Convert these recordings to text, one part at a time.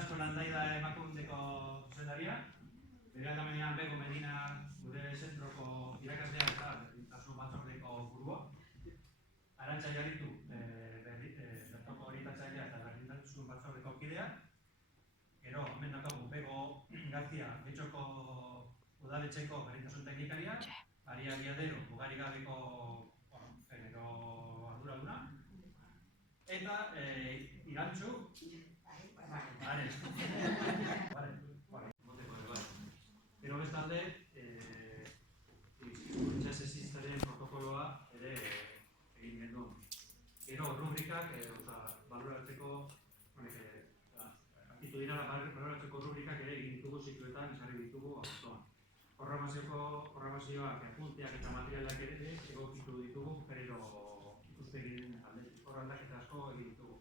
asko landai da emakundeko zuzendaria. Bere aldamenean Bego Medina gure zentroko irakaslea eta berdintasun batzordeko burua. Arantxa Jarritu bertoko orientatzailea eta berdintasun batzordeko kidea. Gero, hemen daukagu Bego García Getxoko udaletxeko berdintasun teknikaria. Aria Diadero, ugari gabeko genero arduraduna. Eta Irantxu, gero bestalde, hizkuntza sexistaren protokoloa ere egin genuen. Gero rubrikak, baloratzeko, baloratzeko rubrikak ere egin ditugu zikloetan, esarri ditugu abuztuan. Programazioak, apunteak eta materialak ere egokitu ditugu, genero ikuspegien aldetik, aldaketa asko egin ditugu.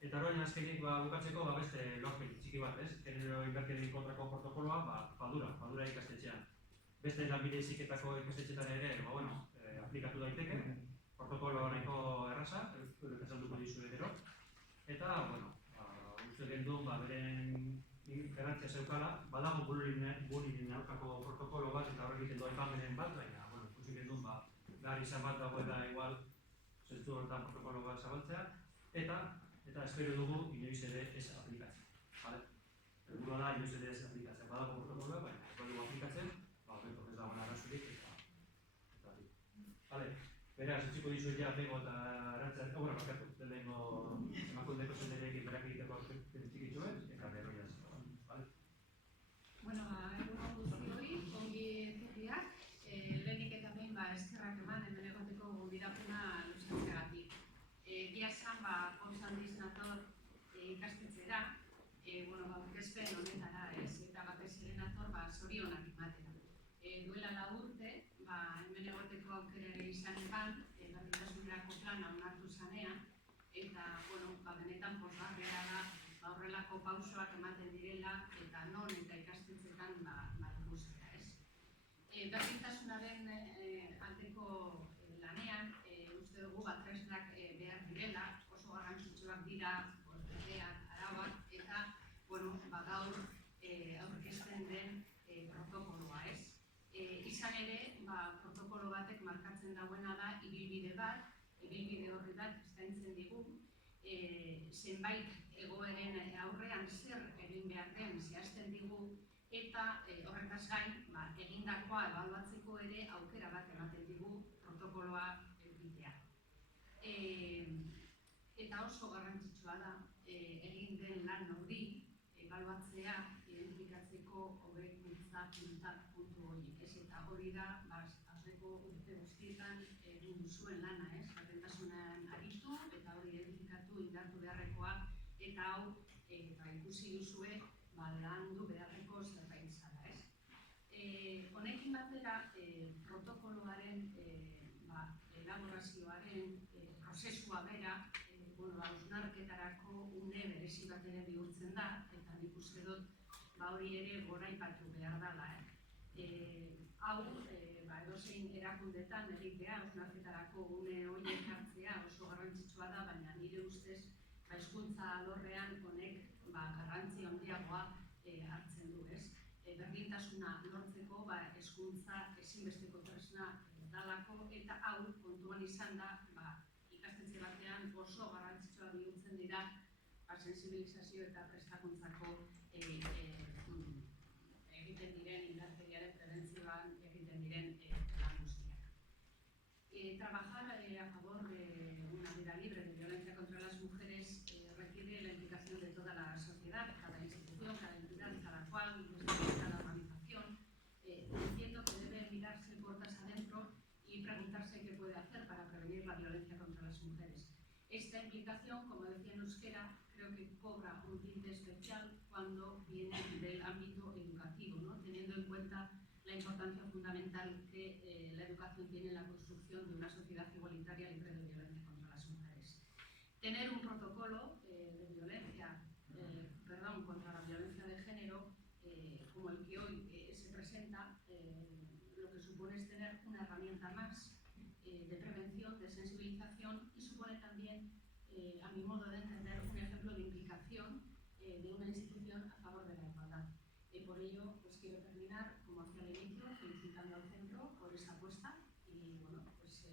Eta horrein azkenik bukatzeko beste lorpen txiki bat, genero inbertien kontrako protokoloa Padura ikastetxean. Beste lanbide heziketako ikastetxetan ere aplikatu daiteke, protokolo nahiko erraza, esanduko dizue gero. Eta, uste gendun beren garrantzia zeukala, badago bullying aurkako protokolo bat eta horrek egiten doa aipamenen bat, baina ikusi gendun behar izan bat dagoela igual zentzu horretan protokolo bat zabaltzea, eta espero dugu inoiz ere ez aplikatzen. Helburua da inoiz ere ez aplikatzen. Badago protokoloa, baina ez dugu aplikatzen, ez dagoen arrazorik eta beraz, utziko dizu ja Bego eta Arantxa, bakatu, lehenengo emakundeko zenderekin berak egiteko txikitxuen, eta berro jaz. Egun guztioi, ongi etorriak, lehenik eta behin eskerrak eman hemen egoteko gonbidapena luzatzeagatik. Egia esan, poz handiz nator ikastetxera, aurkezpen honetara, eta batez ere nator zorionak ematera. Duela 4 urte, hemen egoteko aukera ere izan eban, berdintasunerako plana onartu zanean, eta benetan pozgarria da horrelako pausoak ematen direla eta non eta ikastetxetan ikustea. Berdintasunaren aldeko lanean, uste dugu tresnak behar direla, oso garrantzitsuak dira berdeak, arauak, eta gaur aurkezten den protokoloa. Izan ere, protokolo batek markatzen dagoena da ibilbide bat, ibilbide horri bat eskaintzen digu, zenbait egoeren aurrean zer egin behar den zehazten digu, eta horretaz gain, egindakoa ebaluatzeko ere aukera bat ematen digu protokoloa egitea. Eta oso garrantzitsua da egin den lan hori ebaluatzea, identifikatzeko hobekuntza puntu horiek. Eta hori da, aurreko urte guztietan egin duzuen lana, berdintasunean aritu eta hori identifikatu indartu beharrekoa, eta hau ikusi duzue landu beharreko zerbait zara. Honekin batera, protokoloaren elaborazioaren prozesua bera, hausnarketarako une berezi bat ere bihurtzen da, eta nik uste dut hori ere goraipatu behar dela. Hau, edozein erakundetan egitea, hausnarketarako une horiek hartzea oso garrantzitsua da, baina nire ustez hezkuntza alorrean honek garrantzi handiagoa hartzen du. Berdintasuna lortzeko hezkuntza ezinbesteko tresna dalako, eta hau kontuan izan da ikastetxe batean oso garrantzitsua bihurtzen dira sensibilizazio eta prestakuntzako egiten diren indarkeriaren prebentzioan egiten diren lan guztiak. Trabajar a favor de una vida libre de violencia contra las mujeres requiere la implicación de toda la sociedad, cada institución, cada entidad, cada cual, cada organización. Entiendo que debe mirarse puertas adentro y preguntarse qué puede hacer para prevenir la violencia contra las mujeres. Esta implicación, como decía en euskera, creo que cobra un tinte especial cuando viene del ámbito educativo, teniendo en cuenta la importancia fundamental que la educación tiene en la construcción de una sociedad igualitaria libre de violencia contra las mujeres. Tener un protocolo de violencia, contra la violencia de género, como el que hoy se presenta, lo que supone es tener una herramienta más de prevención, de sensibilización, y supone también, a mi modo de entender, un ejemplo de implicación de una institución por ello pues quiero terminar, como hacía al inicio, felicitando al centro por esta apuesta y bueno, pues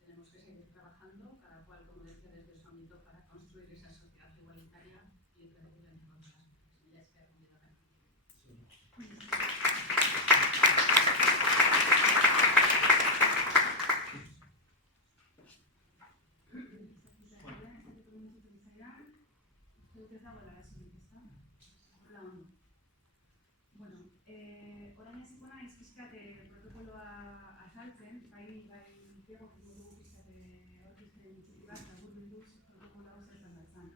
tenemos que seguir trabajando, cada cual, como decía, desde su ámbito para construir esa sociedad igualitaria libre de violencia contra las mujeres. Mila esker, Bueno, orain eziko naiz pixkat protokoloa azaltzen, bai Diego dugu pixkat aurkezpen txiki bat, laburbilduz protokolo hau zertan datzan.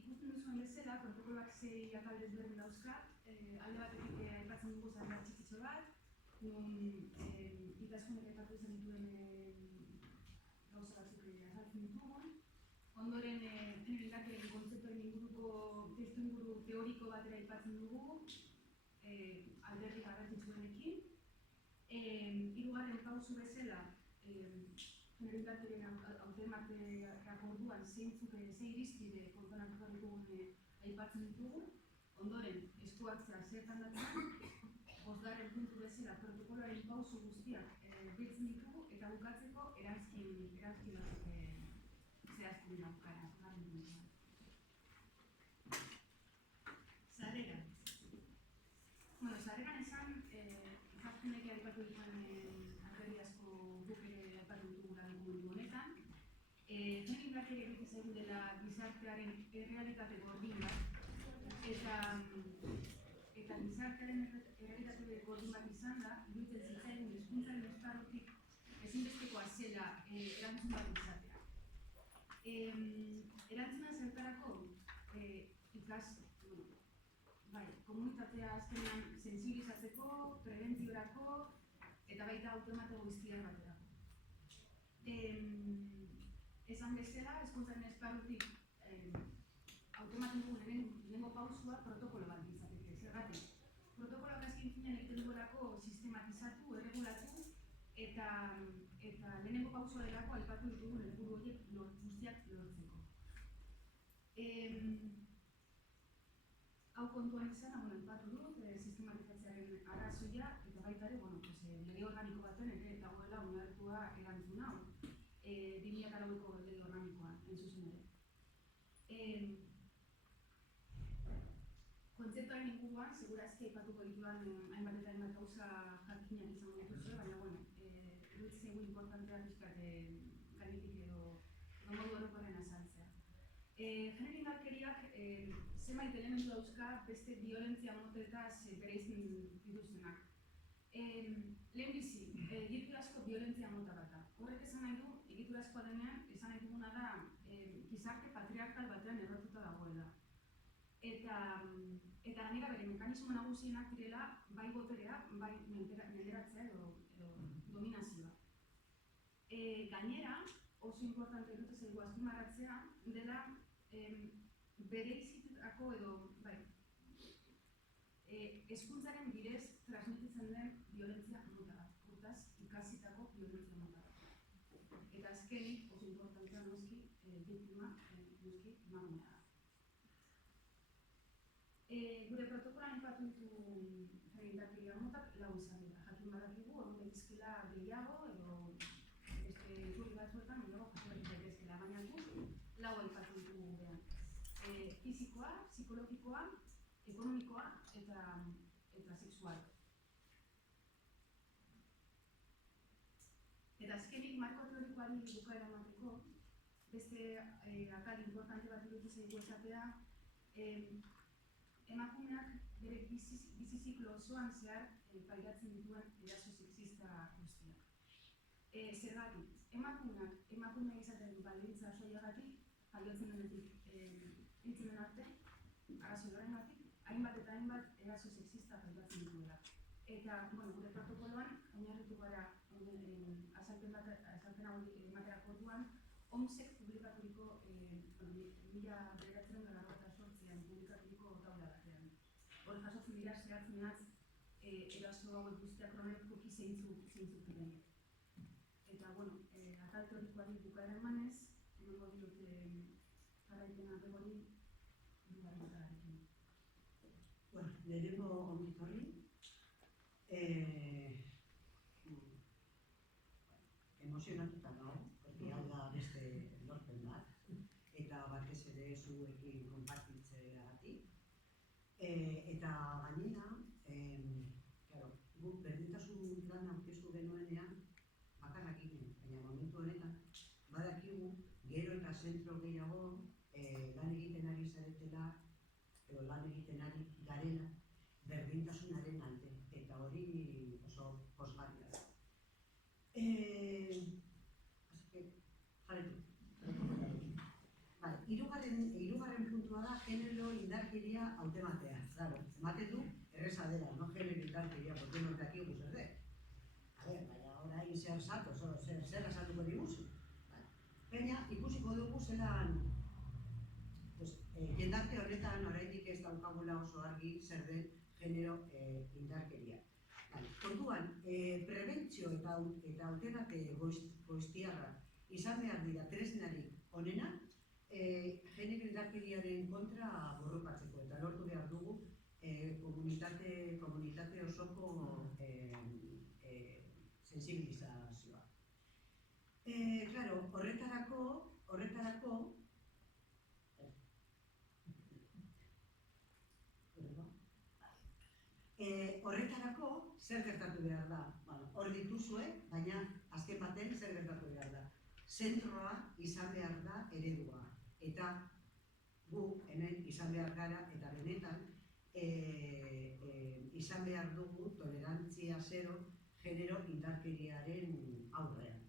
Ikusten duzuen bezala, protokoloak 6 atal desberdin dauzka, alde batetik aipatzen dugu zergar txikitxo bat, non ikaskunek aipatu zen dituen gauza batzuk azaltzen ditugun. Ondoren, indarkeriaren kontzeptuaren inguruko testuinguru teoriko batera aipatzen dugu, alderdi garrantzitsuenekin. Hirugarren pausu bezala, indarkeriaren hautemateak orduan zein irizpide kontuan hartuko ditugun aipatzen ditugu. Ondoren, esku hartzea zertan datzan, bosgarren puntu bezala protokoloaren pausu guztiak biltzen ditugu eta bukatzeko erantzkin batzuk zehaztu dira bukara. Sarrera. Bueno, sarreran esan, izazkunek aipatu dituen alderdi asko guk ere aipatu ditugula dokumentu honetan. Indarkeria egiten zaigu dela gizartearen errealitate gordin bat, eta gizartearen errealitate gordin bat izan da, iruditzen zitzaigun hizkuntzaren esparrutik ezinbestekoa zela erantzun bat izatea. Erantzuna zertarako komunitatea azkenean sentsibilizatzeko, prebentziorako eta baita automate guztiak baterako. Esan bezala, hezkuntzaren esparrutik automaten dugu lehenengo pausua protokolo bat litzateke. Zergatik, protokoloak azken finean egiten dugulako sistematizatu, erregulatu eta lehenengo pausua delako aipatu ditugun helburu horiek guztiak lortzeko. Hau kontuan izan, aipatu dut, sistematizatzearen arrazoia eta baita ere, lege organiko baten ere dagoela oinarritua erantzun hau. 2008ko lege organikoan, hain zuzen ere. Kontzeptuaren inguruan, segurazki aipatuko dituan hainbat eta hainbat gauza jakinak izango dituzue, baina iruditzen zaigu inportantea pixkat gainetik edo modu orokorren azaltzea. Genero indarkeriak zenbait elementu dauzka beste biolentzia motetaz bereizten dituztenak. Lehenbizi, egiturazko biolentzia mota bat da. Horrek esan nahi du, egiturazkoa denean, esan nahi duguna da gizarte patriarkal batean errotuta dagoela. Eta gainera bere mekanismo nagusienak direla bai boterea, bai menderatzea edo dominazioa. Gainera, oso importante dut zaigu azpimarratzea dela bereizitako edo hezkuntzaren bidez transmititzen den violentzia mota bat, hortaz ikasitako violentzia mota bat. Eta azkenik, oso importantea noski, biktima noski emakumea da. Gure protokoloan aipatu ditu indarkeria motak lau izan dira. Jakin badakigu, egon daitezkeela gehiago edo beste iturri batzuetan gehiago jakin daitezkeela, baina guk lau aipatu ditugu gurean. Fisikoa, psikologikoa, ekonomikoa eta sexual. Eta azkenik marko teorikoari bukaera emateko, beste atal importante bat iruditu zaigu esatea, emakumeak bere bizi-ziklo osoan zehar pairatzen dituen eraso sexista guztiak. Zergatik, emakumeak emakume izaten baldintza soilagatik, jaiotzen denetik hiltzen den arte, arrazoi horrengatik, hainbat eta hainbat eraso sexista pairatzen dituela. Eta, gure protokoloan, oinarritu gara azalpen hau ematerako orduan, OMSek publikaturiko 1998an publikaturiko taula batean. Hor jasotzen dira zehatz-mehatz eraso hauek guztiak kronologikoki zeintzuk diren. Eta, atal teorikoari bukaera emanez, emango diot jarraipena begori dugarren atalarekin. lehenengo ongitorri, emozionatuta nago, porque hau da beste lorpen bat, eta batez ere zuekin konpartitzeagatik. Eta gainera, guk berdintasun plana aurkeztu genuenean bakarrak ginen, baina momentu honetan badakigu gero eta zentro gehiago lan egiten ari zaretela edo lan egiten ari garela berdintasunaren alde, eta hori oso pozgarria da. Hirugarren puntua da genero indarkeria hautematea. Claro, ematen du erreza dela, no genero indarkeria, porque no dakigu zer den. Baina orain zer azalduko diguzu. Baina ikusiko dugu zelan jendarte horretan oraindik ez daukagula oso argi zer den genero indarkeria. Kontuan, prebentzio eta hautemate goiztiarra izan behar dira tresnarik onena genero indarkeriaren kontra borrokatzeko, eta lortu behar dugu komunitate osoko sensibilizazioa. Claro, horretarako zer gertatu behar da? Hor dituzue, baina azken baten zer gertatu behar da? Zentroa izan behar da eredua. Eta gu hemen izan behar gara, eta benetan izan behar dugu tolerantzia zero genero indarkeriaren aurrean.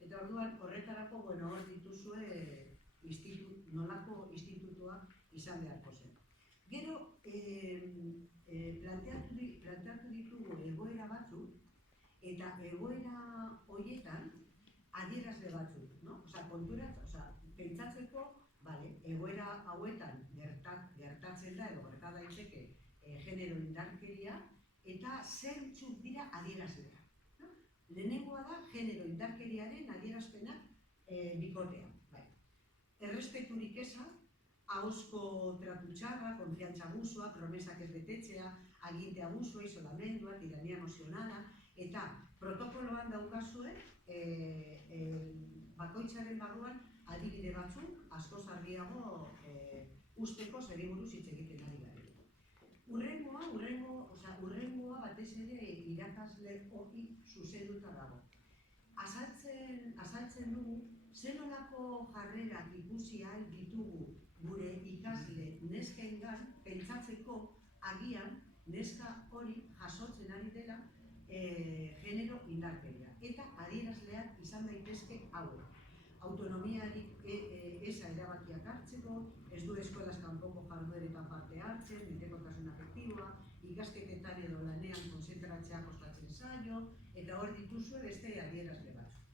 Eta orduan horretarako hor dituzue nolako institutuak izan beharko zen. Gero, planteatu ditugu egoera batzuk, eta egoera horietan adierazle batzuk, pentsatzeko, egoera hauetan gertatzen da edo gerta daiteke genero indarkeria, eta zeintzuk dira adierazleak. Lehenengoa da genero indarkeriaren adierazpenak bikotean. Errespeturik eza, ahozko tratu txarra, konfiantza abusua, promesak ez betetzea, aginte abusua, isolamendua, tirania emozionala, eta protokoloan daukazue bakoitzaren barruan adibide batzuk askoz argiago usteko zeri buruz hitz egiten ari garen. Hurrengoa batez ere irakasle hori zuzenduta dago. Azaltzen dugu zenolako jarrerak ikusi ahal ditugu gure ikasle neskengan pentsatzeko agian neska hori jasotzen ari dela genero indarkeria. Eta adierazleak izan daitezke hauek. Autonomiarik eza erabakiak hartzeko, ez du eskolaz kanpoko jardueretan parte hartzen, menpekotasun afektiboa, ikasketetan edo lanean konzentratzea kostatzen zaio, eta hor dituzue beste adierazle batzuk.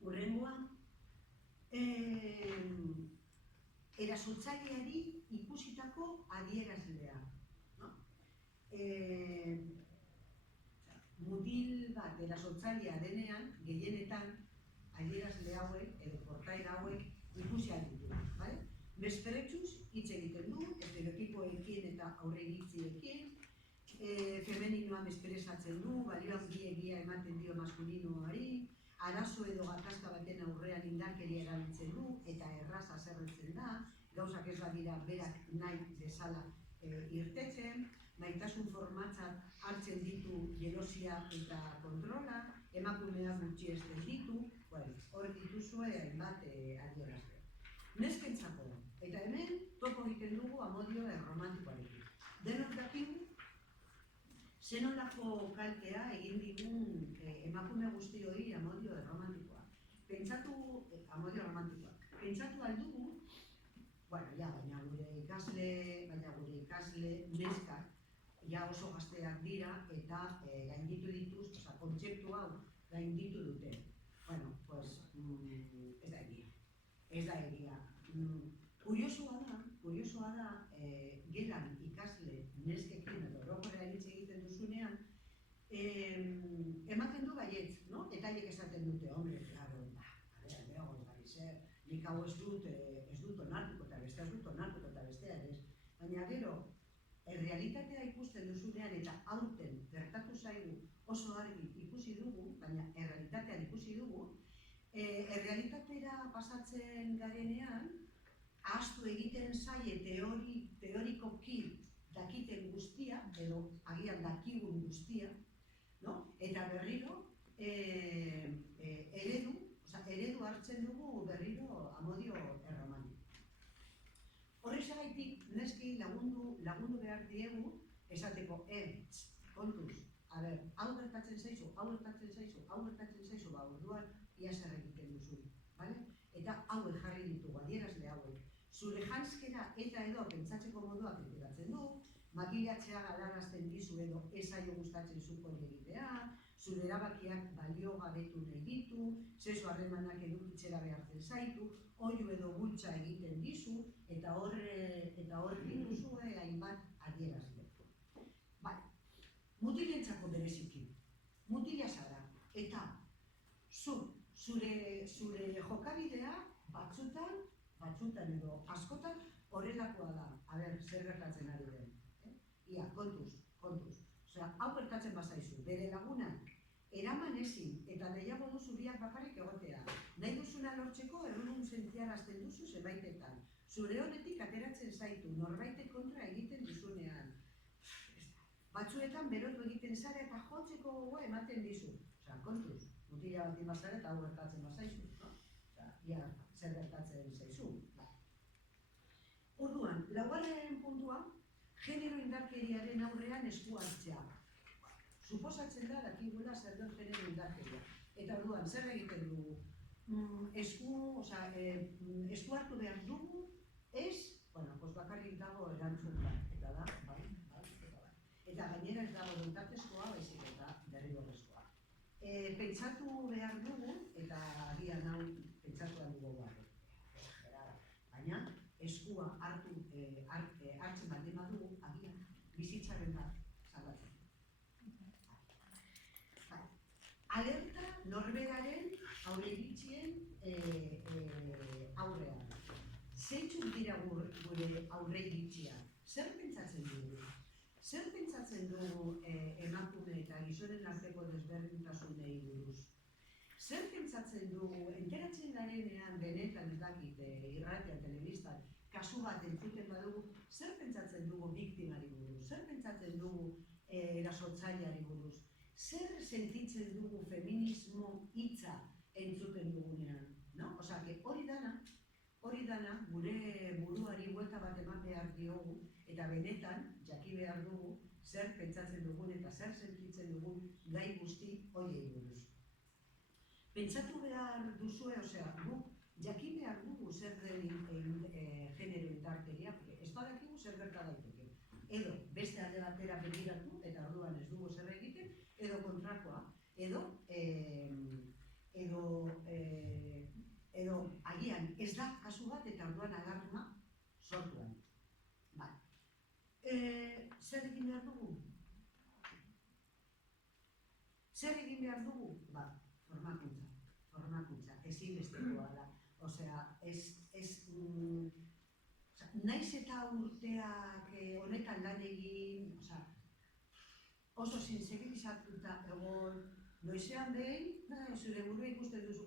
Hurrengoa, erasotzaileari ikusitako adierazlea. Mutil bat erasotzailea denean, gehienetan, adierazle hauek, edo portaera hauek ikusi ahal ditugu. Mespretsuz hitz egiten du, estereotipoekin eta aurreiritzirekin, femeninoa mespresatzen du, balio handiegia ematen dio maskulinoari, arazo edo gatazka baten aurrean indarkeria erabiltzen du, eta erraz haserretzen da, gauzak ez badira berak nahi bezala irtetzen, maitasun formatzat hartzen ditu jelosia eta kontrola, emakumeak gutxiesten ditu, hor dituzue hainbat adierazle. Neskentzako, eta hemen topo egiten dugu amodio erromantikoarekin. Denok dakigu, zenolako kaltea egin digun emakume guztioi amodio erromantikoa. Pentsatu aldugu, baina gure ikasle neskak ja oso gazteak dira eta gainditu dituz, kontzeptu hau gainditu dute. Ez da egia. Kuriosoa da, gelan ikasle neskekin edo orokorrean hitz egiten duzunean, ematen du baietz, eta haiek esaten dute, hombre, claro, nik hau ez dut onartuko eta bestea ez dut onartuko eta bestea ez. Baina gero, realitatea ikusten duzunean eta aurten gertatu zaigu oso argi ikusi dugu, baina errealitatean ikusi dugu, errealitatera pasatzen garenean, ahaztu egiten zaie teorikoki dakiten guztia, edo agian dakigun guztia, no? Eta berriro, eredu hartzen dugu berriro amodio erromani. Horrexegatik, neski lagundu behar diegu, esateko, kontuz, hau gertatzen zaizu, orduan ia zer egiten duzu, bale? Eta hauek jarri ditugu, adierazle hauek. Zure janskera eta edo pentsatzeko modua kritikatzen du, makilatzea galarazten dizu edo ezaio gustatzen zuko egitea, zure erabakiak baliogabetu nahi ditu, sexu harremanak edukitzera behartzen zaitu, oihu edo bultza egiten dizu, eta hor dituzue hainbat adierazle. Bai, mutilentzako bereziki, mutila zara, eta zure jokabidea batzutan edo askotan horrelakoa da, zer gertatzen ari den. Ia, kontuz. Osea, hau gertatzen bazaizu, bere lagunak eraman ezin eta nahiago duzu biak bakarrik egotea. Nahi duzuna lortzeko errudun sentiarazten duzu zenbaitetan. Zure honetik ateratzen zaitu, norbaitek kontra egiten duzunean. Batzuetan berotu egiten zara eta jotzeko gogoa ematen dizu. Osea, kontuz, mutila bat imazara eta hau gertatzen bazaizu. Osea, ia, zer gertatzen zaizu. Orduan, laugarren puntua, genero indarkeriaren aurrean esku hartzea. Suposatzen da dakigula zer den genero indarkeria. Eta orduan, zer egiten dugu? Esku hartu behar dugu, bakarrik dago erantzun bat. Eta da, bai. Eta gainera ez dago dentatezkoa, baizik eta derrigorrezkoa. Pentsatu behar dugu, eta agian hau pentsatu behar dugu bat. Baina, eskua hartzen baldin badugu, agian bizitzaren bat salbatzen. Alerta norberaren aurreiritzien aurrean. Zeintzuk dira gure aurreiritzia? Zer pentsatzen dugu? Zer pentsatzen dugu emakume eta gizonen arteko desberdintasunei buruz? Zer pentsatzen dugu, enteratzen garenean benetan ez dakit irratian, telebistan, kasu bat entzuten badugu, zer pentsatzen dugu biktimari buruz? Zer pentsatzen dugu erasotzaileari buruz? Zer sentitzen dugu feminismo hitza entzuten dugunean? Osea, hori dana gure buruari buelta bat eman behar diogu eta benetan jaki behar dugu zer pentsatzen dugun eta zer sentitzen dugun gai guzti horiei buruz. Pentsatu behar duzue, guk jakin behar dugu zer den genero indarkeria, ez badakigu zer gerta daiteke. Edo beste alde batera begiratu eta orduan ez dugu zer egiten, edo kontrakoa, edo agian ez da kasu bat eta orduan alarma sortuan. Zer egin behar dugu? Formakuntza, ezinbestekoa da. Osea, naiz eta urteak honetan lan egin, oso sentsibilizatuta egon, noizean behin, zure burua ikusten duzu,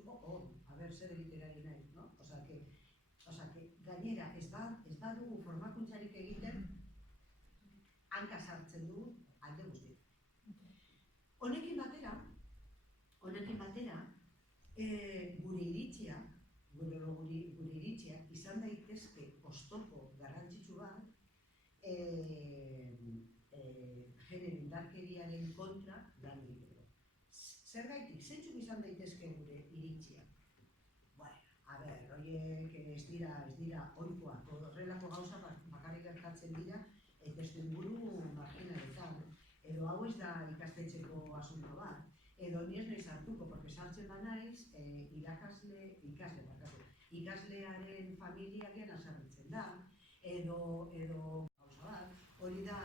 zer egitera egin nahi, no? Osea, gainera, ez badugu formakuntzarik egiten, hanka sartzen dugu alde guztiak. Honekin batera, gure iritziak izan daitezke oztopo garrantzitsu bat genero indarkeriaren kontra lan egiteko. Zergaitik, zeintzuk izan daitezke gure iritziak? Horiek ez dira ohikoak, horrelako gauza bakarrik gertatzen dira testuinguru marginaletan, edo hau ez da ikastetxeko asunto bat, edo ni ez naiz hartuko, porque sartzen banaiz ikaslearen familiaren azarritzen da, edo gauza bat, hori da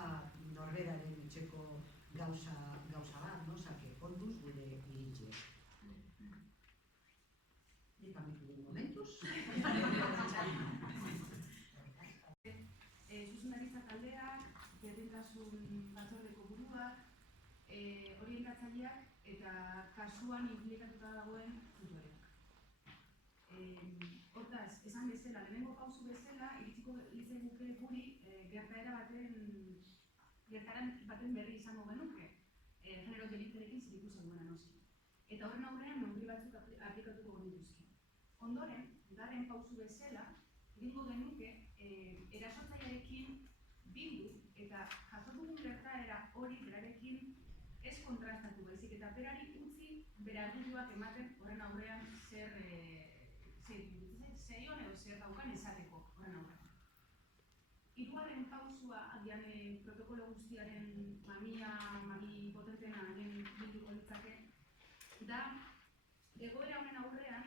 norberaren etxeko gauza bat, kontuz gure iritziak. Nik amitu den momentuz. Zuzendaritza taldeak berdintasun batzordeko buruak, orientatzaileak eta kasuan inplikatuta dagoen tutoreak. Hortaz, esan bezala, lehenengo pausu bezala, iritsiko litzaiguke guri gertaera baten berri izango genuke, genero delituarekin zerikusia duena noski. Eta horren aurrean neurri batzuk aplikatuko genituzke. Ondoren, bigarren pausu bezala, egingo genuke erasotzailearekin bildu eta jaso dugun gertaera hori berarekin ez kontrastatu baizik eta berari utzi bere argudioak ematen horren aurrean zer zeion edo zer daukan esateko horren aurrean. Hirugarren pausua agian protokolo guztiaren mami potentena bilduko litzake da egoera honen aurrean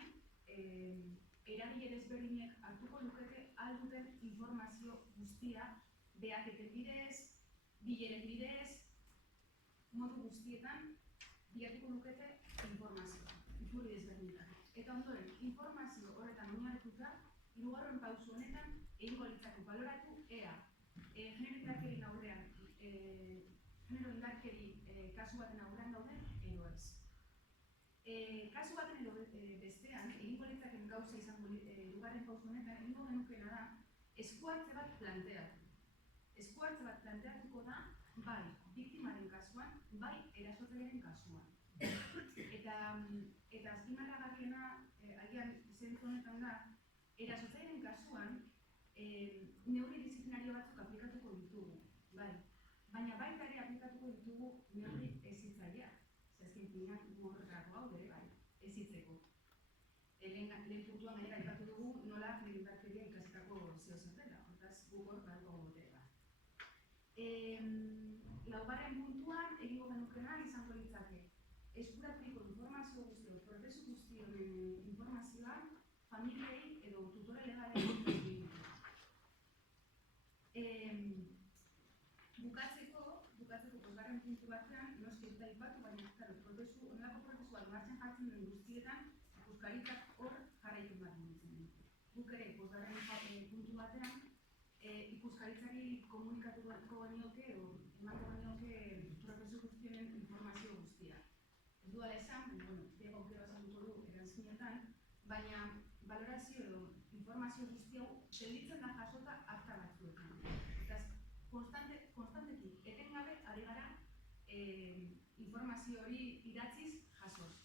eragile desberdinek hartuko lukete ahal duten informazio guztia behaketen bidez, bileren bidez, modu guztietan bilatuko lukete informazioa, iturri desberdinak. Eta ondoren, informazio horretan oinarrituta, hirugarren pausu honetan egingo litzake baloratu ea genero indarkerien aurrean, genero indarkeri kasu baten aurrean dauden edo ez. Kasu baten edo bestean, egingo litzaken gauza izango hirugarren pausu honetan, egingo genukeena da eskuhartze bat planteatu. Eskuhartze bat planteatuko da bai biktimaren kasuan, bai erasotzailearen kasuan. Eta azpimarragarriena agian zentzu honetan da, erasotzailearen kasuan neurri diziplinario batzuk aplikatuko ditugu, bai. Baina baita ere aplikatuko ditugu neurri hezitzaileak. Azken finean gogorrerako hau ere bai, hezitzeko. Lehen puntuan gainera aipatu dugu nola genero indarkeria ikasitako zehozatela, hortaz gogor badaukagu botere bat. Laugarren puntuan egingo genukena izango litzake. Eskuraturiko informazio guztio, prozesu guztion informazioa familiei edo tutore legalen bukatzeko bosgarren puntu batean, noski ez da aipatu, baina onelako prozesuak martxan jartzen den guztietan, ikuskaritzak hor jarraitzen bat nintzen. Guk ere, bosgarren puntu batean, ikuskaritzari komunikatuko genioke edo emango genioke prozesu guztien informazio guztia. Ez duela esan, biak aukera esanduko du erantzietan, baina valorazio edo informazio guzti hau gelditzen da jasota akta batzuetan. Eta konstanteki, etengabe ari gara informazio hori idatziz jasoz.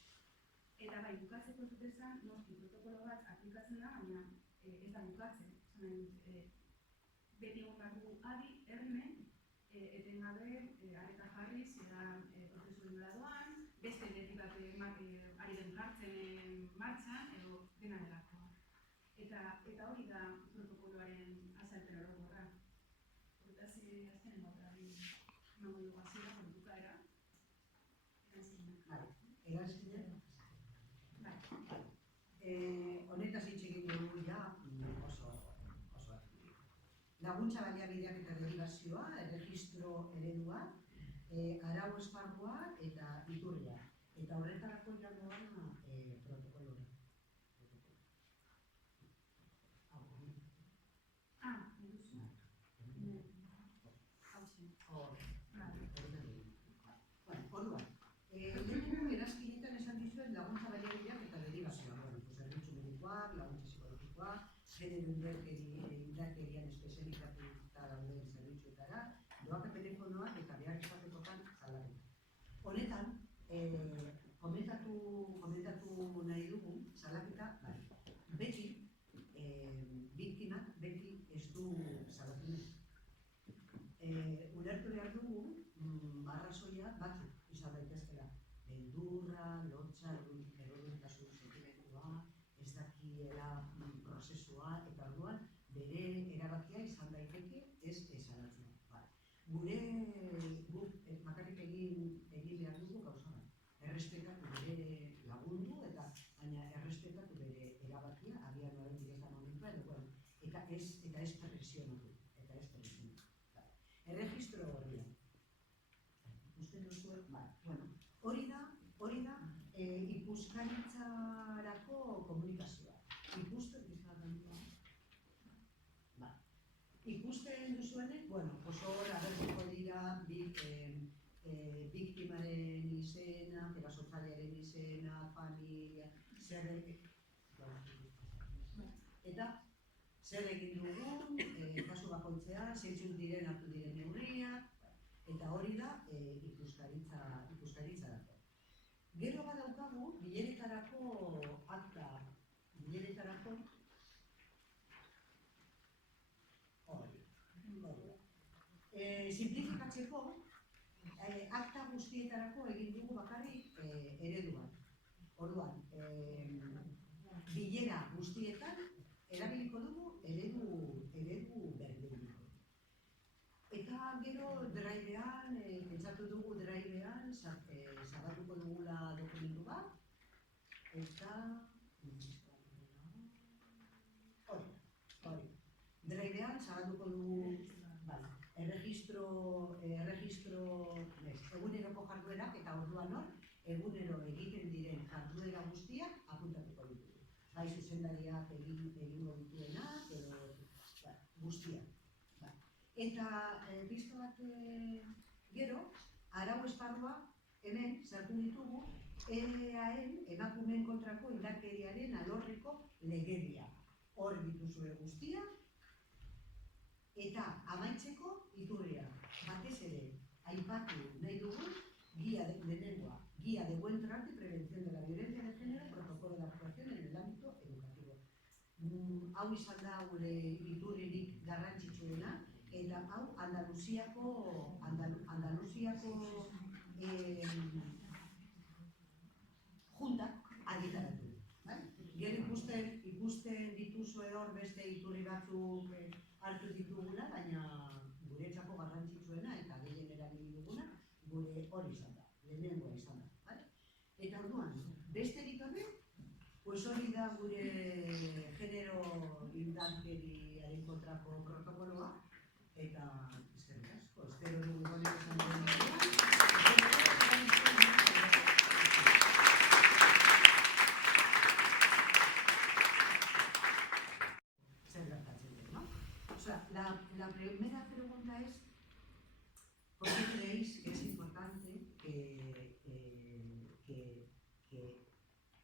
Eta bai, bukatzeko zut esan, noski protokolo bat aplikatzen da, baina ez da bukatzen. Beti egon behar dugu adi, erne, etengabe, arreta jarriz, prozesu nola doan, beste leti bat ari den jartzen martxan, edo dena delakoa. Eta hori da protokoloaren azalpen orokorra. Horretaz, azkenen bat emango dugu hasiera, bukaera. Erantzinen? Honetaz hitz egin dugu ja oso laguntza baliabideak eta derivazioa, erregistro eredua, arau esparrua eta iturria. Eta horretarako jango gara protokolora. Orduan, lehenengo erazkinetan esan dizuen laguntza baliabideak eta derivazioa. Zerbitzu medikoak, laguntza psikologikoak, genero indarkerian espezializatuta dauden zerbitzuetara, doako telefonoak eta behar izatekotan salaketa. Honetan, komentatu nahi dugu salaketa, beti, biktimak beti ez du salatu nahi. Ulertu behar dugu, arrazoia batzuk izan daitezkela. Beldurra, lotza, erroduntasun sentimentua, ez dakiela prozesua, eta orduan bere erabakia izan daiteke ez salatzea. Guk bakarrik egin behar dugu gauza bat. Errespetatu bere lagundu eta baina errespetatu bere erabakia, agian oraindik ez da momentua, eta ez presionatu. Erregistro horria. Uste duzue, hori da ikusten duzuenek, bueno, hor agertuko dira biktimaren izena, erasotzailearen izena, familia, eta zer egin dugun, kasu bakoitzean, zeintzuk diren hartu diren neurriak, eta hori da ikuskaritza dago. Gero badaukagu, bileretarako akta, simplifikatzeko, akta guztietarako egin dugu bakarrik ereduan. Orduan, bilera guztietan erabiliko dugu eredu berdina. Eta gero Drivean, pentsatu dugu Drivean, zabalduko dugula dokumentu bat, eta hori. Drivean zabalduko dugu eguneroko jarduerak, eta orduan hor, egunero egiten diren jarduera guztiak apuntatuko ditugu. Bai zuzendariak egingo dituenak, edo guztiak. Eta pizka bat gero, arau esparrua hemen sartu ditugu EAEn emakumeen kontrako indarkeriaren alorreko legedia. Hor dituzue guztiak, eta amaitzeko iturria. Batez ere, aipatu nahi dugu guía de buen trato y prevención de la violencia de género, protocolo de actuación en el ámbito educativo. Hau izan da gure iturririk garrantzitsuena, eta hau Andaluziako juntak argitaratu. Gero ikusten dituzue hor beste iturri batzuk hartu ditugula, baina guretzako garrantzitsuena eta gehien erabili duguna gure hori izan da, lehenengoa izan da. Eta orduan, besterik gabe, hori da gure genero indarkeriaren kontrako protokoloa, eta eskerrik asko, espero dugu honek esan duen zer gertatzen den, ¿no? O sea, la primera pregunta es, ¿por qué creéis que es importante que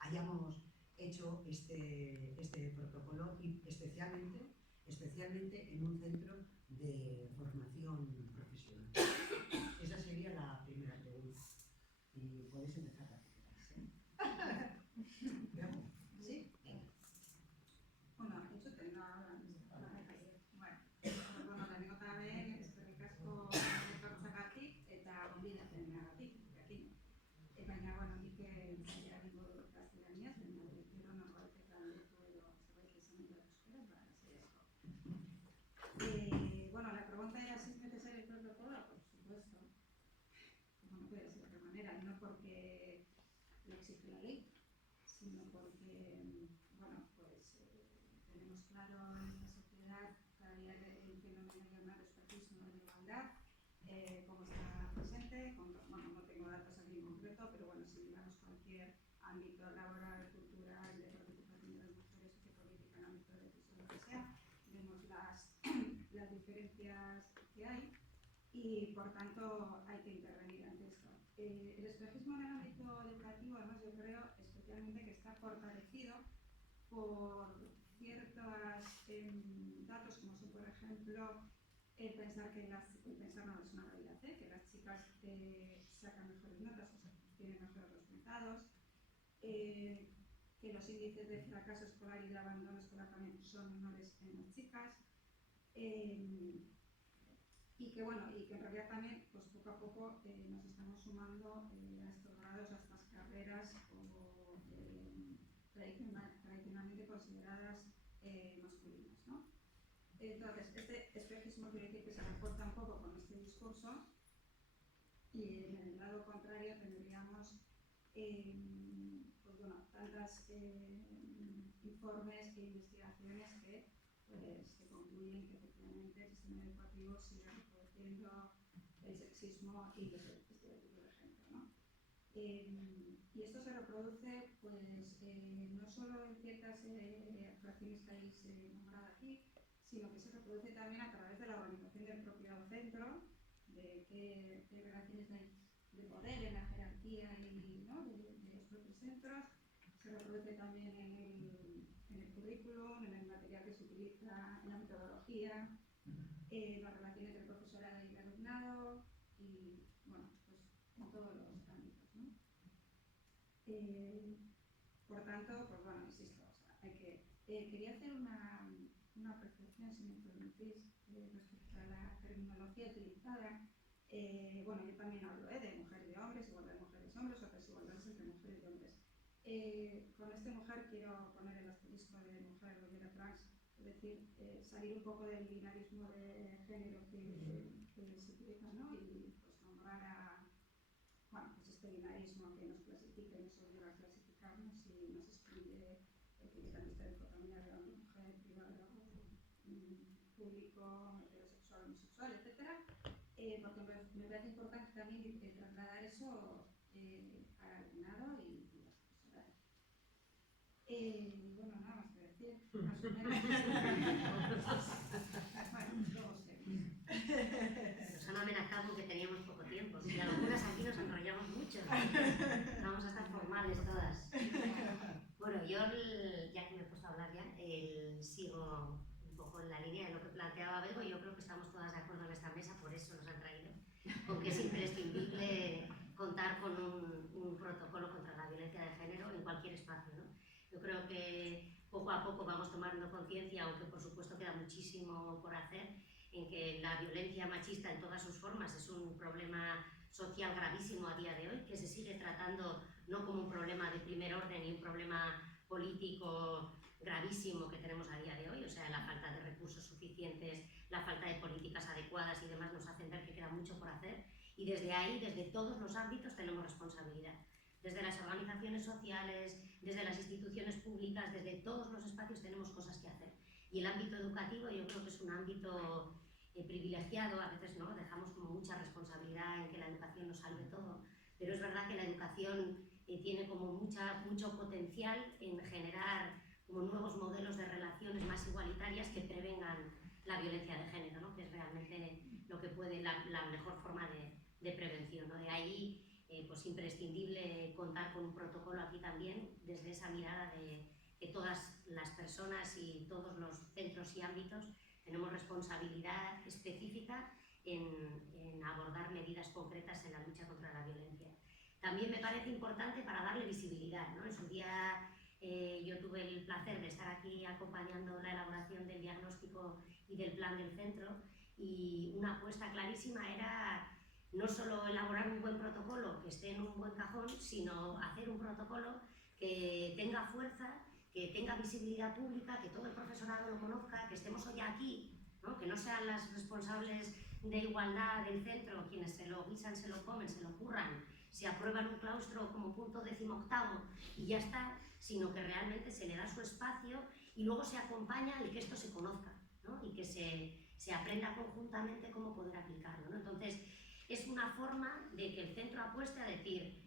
hayamos hecho este protocolo y especialmente en un centro de formación profesional? Esa sería la primera pregunta. Y podéis empezar a preguntarse. ¿Sí? Bueno, hecho tengo bueno, lehenengo eta behin, eskerrik asko etortzeagatik eta gonbidapenagatik, jakin. Baina, bueno, nik zaila egingo dut gaztelaniaz, baina gero norbaitek galdetu edo zerbait esan dut euskaraz, bueno, la pregunta era si es necesario el protocolo, por supuesto. Como no puede ser de otra manera, no porque lo exige la ley, sino porque, bueno, pues tenemos claro en la sociedad todavía el fenómeno llamado espejismo de la igualdad, cómo está presente, bueno, no tengo datos aquí en concreto, pero bueno, si miramos cualquier ámbito laboral, cultural, de participación de las mujeres, sociopolítica, en ámbito de decisión, lo que sea, vemos las diferencias que hay y por tanto hay que intervenir ante esto. El espejismo en el ámbito educativo, además yo creo especialmente que está fortalecido por ciertos datos como son por ejemplo el pensar que pensar no es una realidad, que las chicas sacan mejores notas, o sea, tienen mejores resultados, que los índices de fracaso escolar y de abandono escolar también son menores en las chicas, y que bueno, y que en realidad también pues poco a poco nos estamos sumando a estos grados, a estas carreras o tradicionalmente consideradas masculinas, ¿no? Entonces, este espejismo quiere decir que se refuerza un poco con este discurso y en el lado contrario tendríamos pues bueno, tantas informes e investigaciones que concluyen que efectivamente el sistema educativo sigue reproduciendo el sexismo y los estereotipos de género, ¿no? Y esto se reproduce pues no solo en ciertas fracciones que habéis nombrado aquí, sino que se reproduce también a través de la organización del propio centro, de qué relaciones hay de poder en la jerarquía y, ¿no? de los propios centros. Se reproduce también en el currículum, en el material que se utiliza, en la metodología, las relaciones del profesorado y el alumnado y, bueno, pues en todos los ámbitos, ¿no? Por tanto, pues bueno, insisto, o sea, hay que, quería hacer una apreciación, si me permitís, respecto a la terminología utilizada. Bueno, yo también hablo de mujeres y de hombres, igualdad de mujeres y hombres, o desigualdades entre mujeres y hombres. Con esta mujer quiero poner el asterisco de mujer o de trans, es decir, salir un poco del binarismo de género que se utiliza, ¿no? Y pues nombrar a, bueno, pues este binarismo que nos clasifica y nos obliga a clasificarnos y nos excluye etiquetas diferentes también de hombre, mujer, privado, público, heterosexual, homosexual, etc. Porque me parece importante también trasladar eso al alumnado y las profesoras. Bueno, nada más que decir, más o menos. Bueno, luego seguimos. Nos han amenazado que teníamos poco tiempo, y algunas aquí nos enrollamos mucho. Vamos a estar formales todas. Bueno, yo, ya que me he puesto a hablar ya, sigo un poco en la línea de lo que planteaba Bego. Yo creo que estamos todas de acuerdo en esta mesa, por eso nos han traído, porque es imprescindible contar con un protocolo contra la violencia de género en cualquier espacio, ¿no? Yo creo que poco a poco vamos tomando conciencia, aunque por supuesto queda muchísimo por hacer, en que la violencia machista en todas sus formas es un problema social gravísimo a día de hoy, que se sigue tratando no como un problema de primer orden y un problema político gravísimo que tenemos a día de hoy, o sea, la falta de recursos suficientes, la falta de políticas adecuadas y demás nos hacen ver que queda mucho por hacer, y desde ahí, desde todos los ámbitos tenemos responsabilidad. Desde las organizaciones sociales, desde las instituciones públicas, desde todos los espacios tenemos cosas que hacer. Y el ámbito educativo yo creo que es un ámbito privilegiado, a veces no, dejamos como mucha responsabilidad en que la educación nos salve todo, pero es verdad que la educación tiene como mucho potencial en generar como nuevos modelos de relaciones más igualitarias que prevengan la violencia de género, ¿no? Que es realmente lo que puede, la mejor forma de prevención, ¿no? De ahí pues imprescindible contar con un protocolo aquí también, desde esa mirada de que todas las personas y todos los centros y ámbitos tenemos responsabilidad específica en abordar medidas concretas en la lucha contra la violencia. También me parece importante para darle visibilidad, ¿no? En su día yo tuve el placer de estar aquí acompañando la elaboración del diagnóstico y del plan del centro, y una apuesta clarísima era no solo elaborar un buen protocolo que esté en un buen cajón, sino hacer un protocolo que tenga fuerza, que tenga visibilidad pública, que todo el profesorado lo conozca, que estemos hoy aquí, ¿no? Que no sean las responsables de igualdad del centro quienes se lo guisan, se lo comen, se lo curran, se aprueban un claustro como punto 18º y ya está, sino que realmente se le da su espacio y luego se acompaña el que esto se conozca, ¿no? Y que se aprenda conjuntamente cómo poder aplicarlo, ¿no? Entonces, es una forma de que el centro apueste a decir,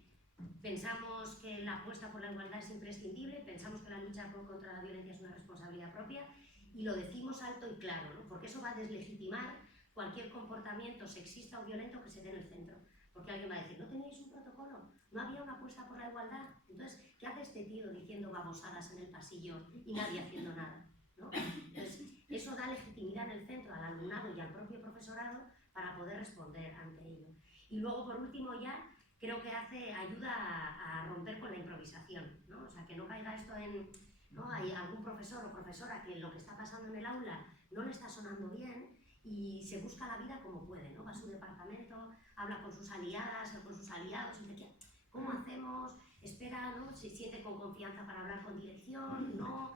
pensamos que la apuesta por la igualdad es imprescindible, pensamos que la lucha contra la violencia es una responsabilidad propia y lo decimos alto y claro, ¿no? Porque eso va a deslegitimar cualquier comportamiento sexista o violento que se dé en el centro. Porque alguien va a decir, ¿no teníais un protocolo? ¿No había una apuesta por la igualdad? Entonces, ¿qué hace este tío diciendo babosadas en el pasillo y nadie haciendo nada? ¿No? Entonces, eso da legitimidad en el centro al alumnado y al propio profesorado para poder responder ante ello. Y luego, por último, ya creo que ayuda a romper con la improvisación, ¿no? O sea, que no caiga esto en, ¿no? Hay algún profesor o profesora que lo que está pasando en el aula no le está sonando bien y se busca la vida como puede, ¿no? Va a su departamento, habla con sus aliadas o con sus aliados y dice, ¿cómo hacemos? Espera, ¿no? Se siente con confianza para hablar con dirección, ¿no?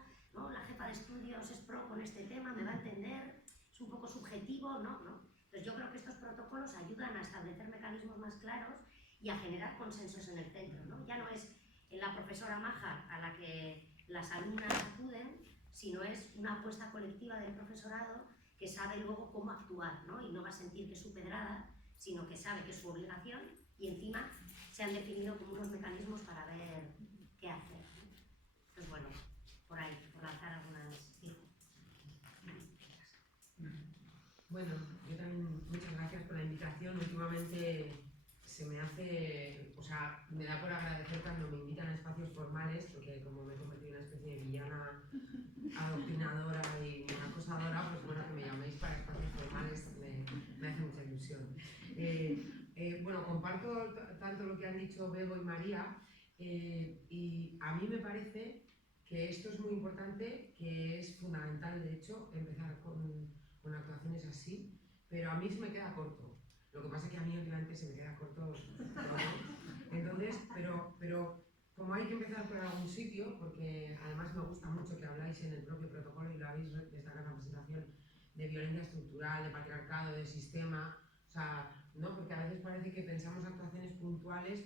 La jefa de estudios es pro con este tema, me va a entender, es un poco subjetivo, ¿no? Entonces yo creo que estos protocolos ayudan a establecer mecanismos más claros y a generar consensos en el centro, ¿no? Ya no es la profesora maja a la que las alumnas acuden, sino es una apuesta colectiva del profesorado que sabe luego cómo actuar, ¿no? Y no va a sentir que es su pedrada, sino que sabe que es su obligación y encima se han definido como unos mecanismos para ver qué hacer, ¿no? Pues bueno, por ahí, por lanzar algunas cifras. Bueno, yo también muchas gracias por la invitación. Últimamente se me hace, o sea, me da por agradecer cuando me invitan a espacios formales, porque como me he convertido en una especie de villana adoctrinadora y acosadora, pues bueno, que me llaméis para espacios formales me hace mucha ilusión. Bueno, comparto tanto lo que han dicho Bego y María, y a mí me parece que esto es muy importante, que es fundamental, de hecho, empezar con actuaciones así, pero a mí se me queda corto. Lo que pasa es que a mí obviamente se me queda corto todo. Entonces, pero como hay que empezar por algún sitio, porque además me gusta mucho que habláis en el propio protocolo y lo habéis destacado en la presentación, de violencia estructural, de patriarcado, de sistema, o sea, ¿no? Porque a veces parece que pensamos actuaciones puntuales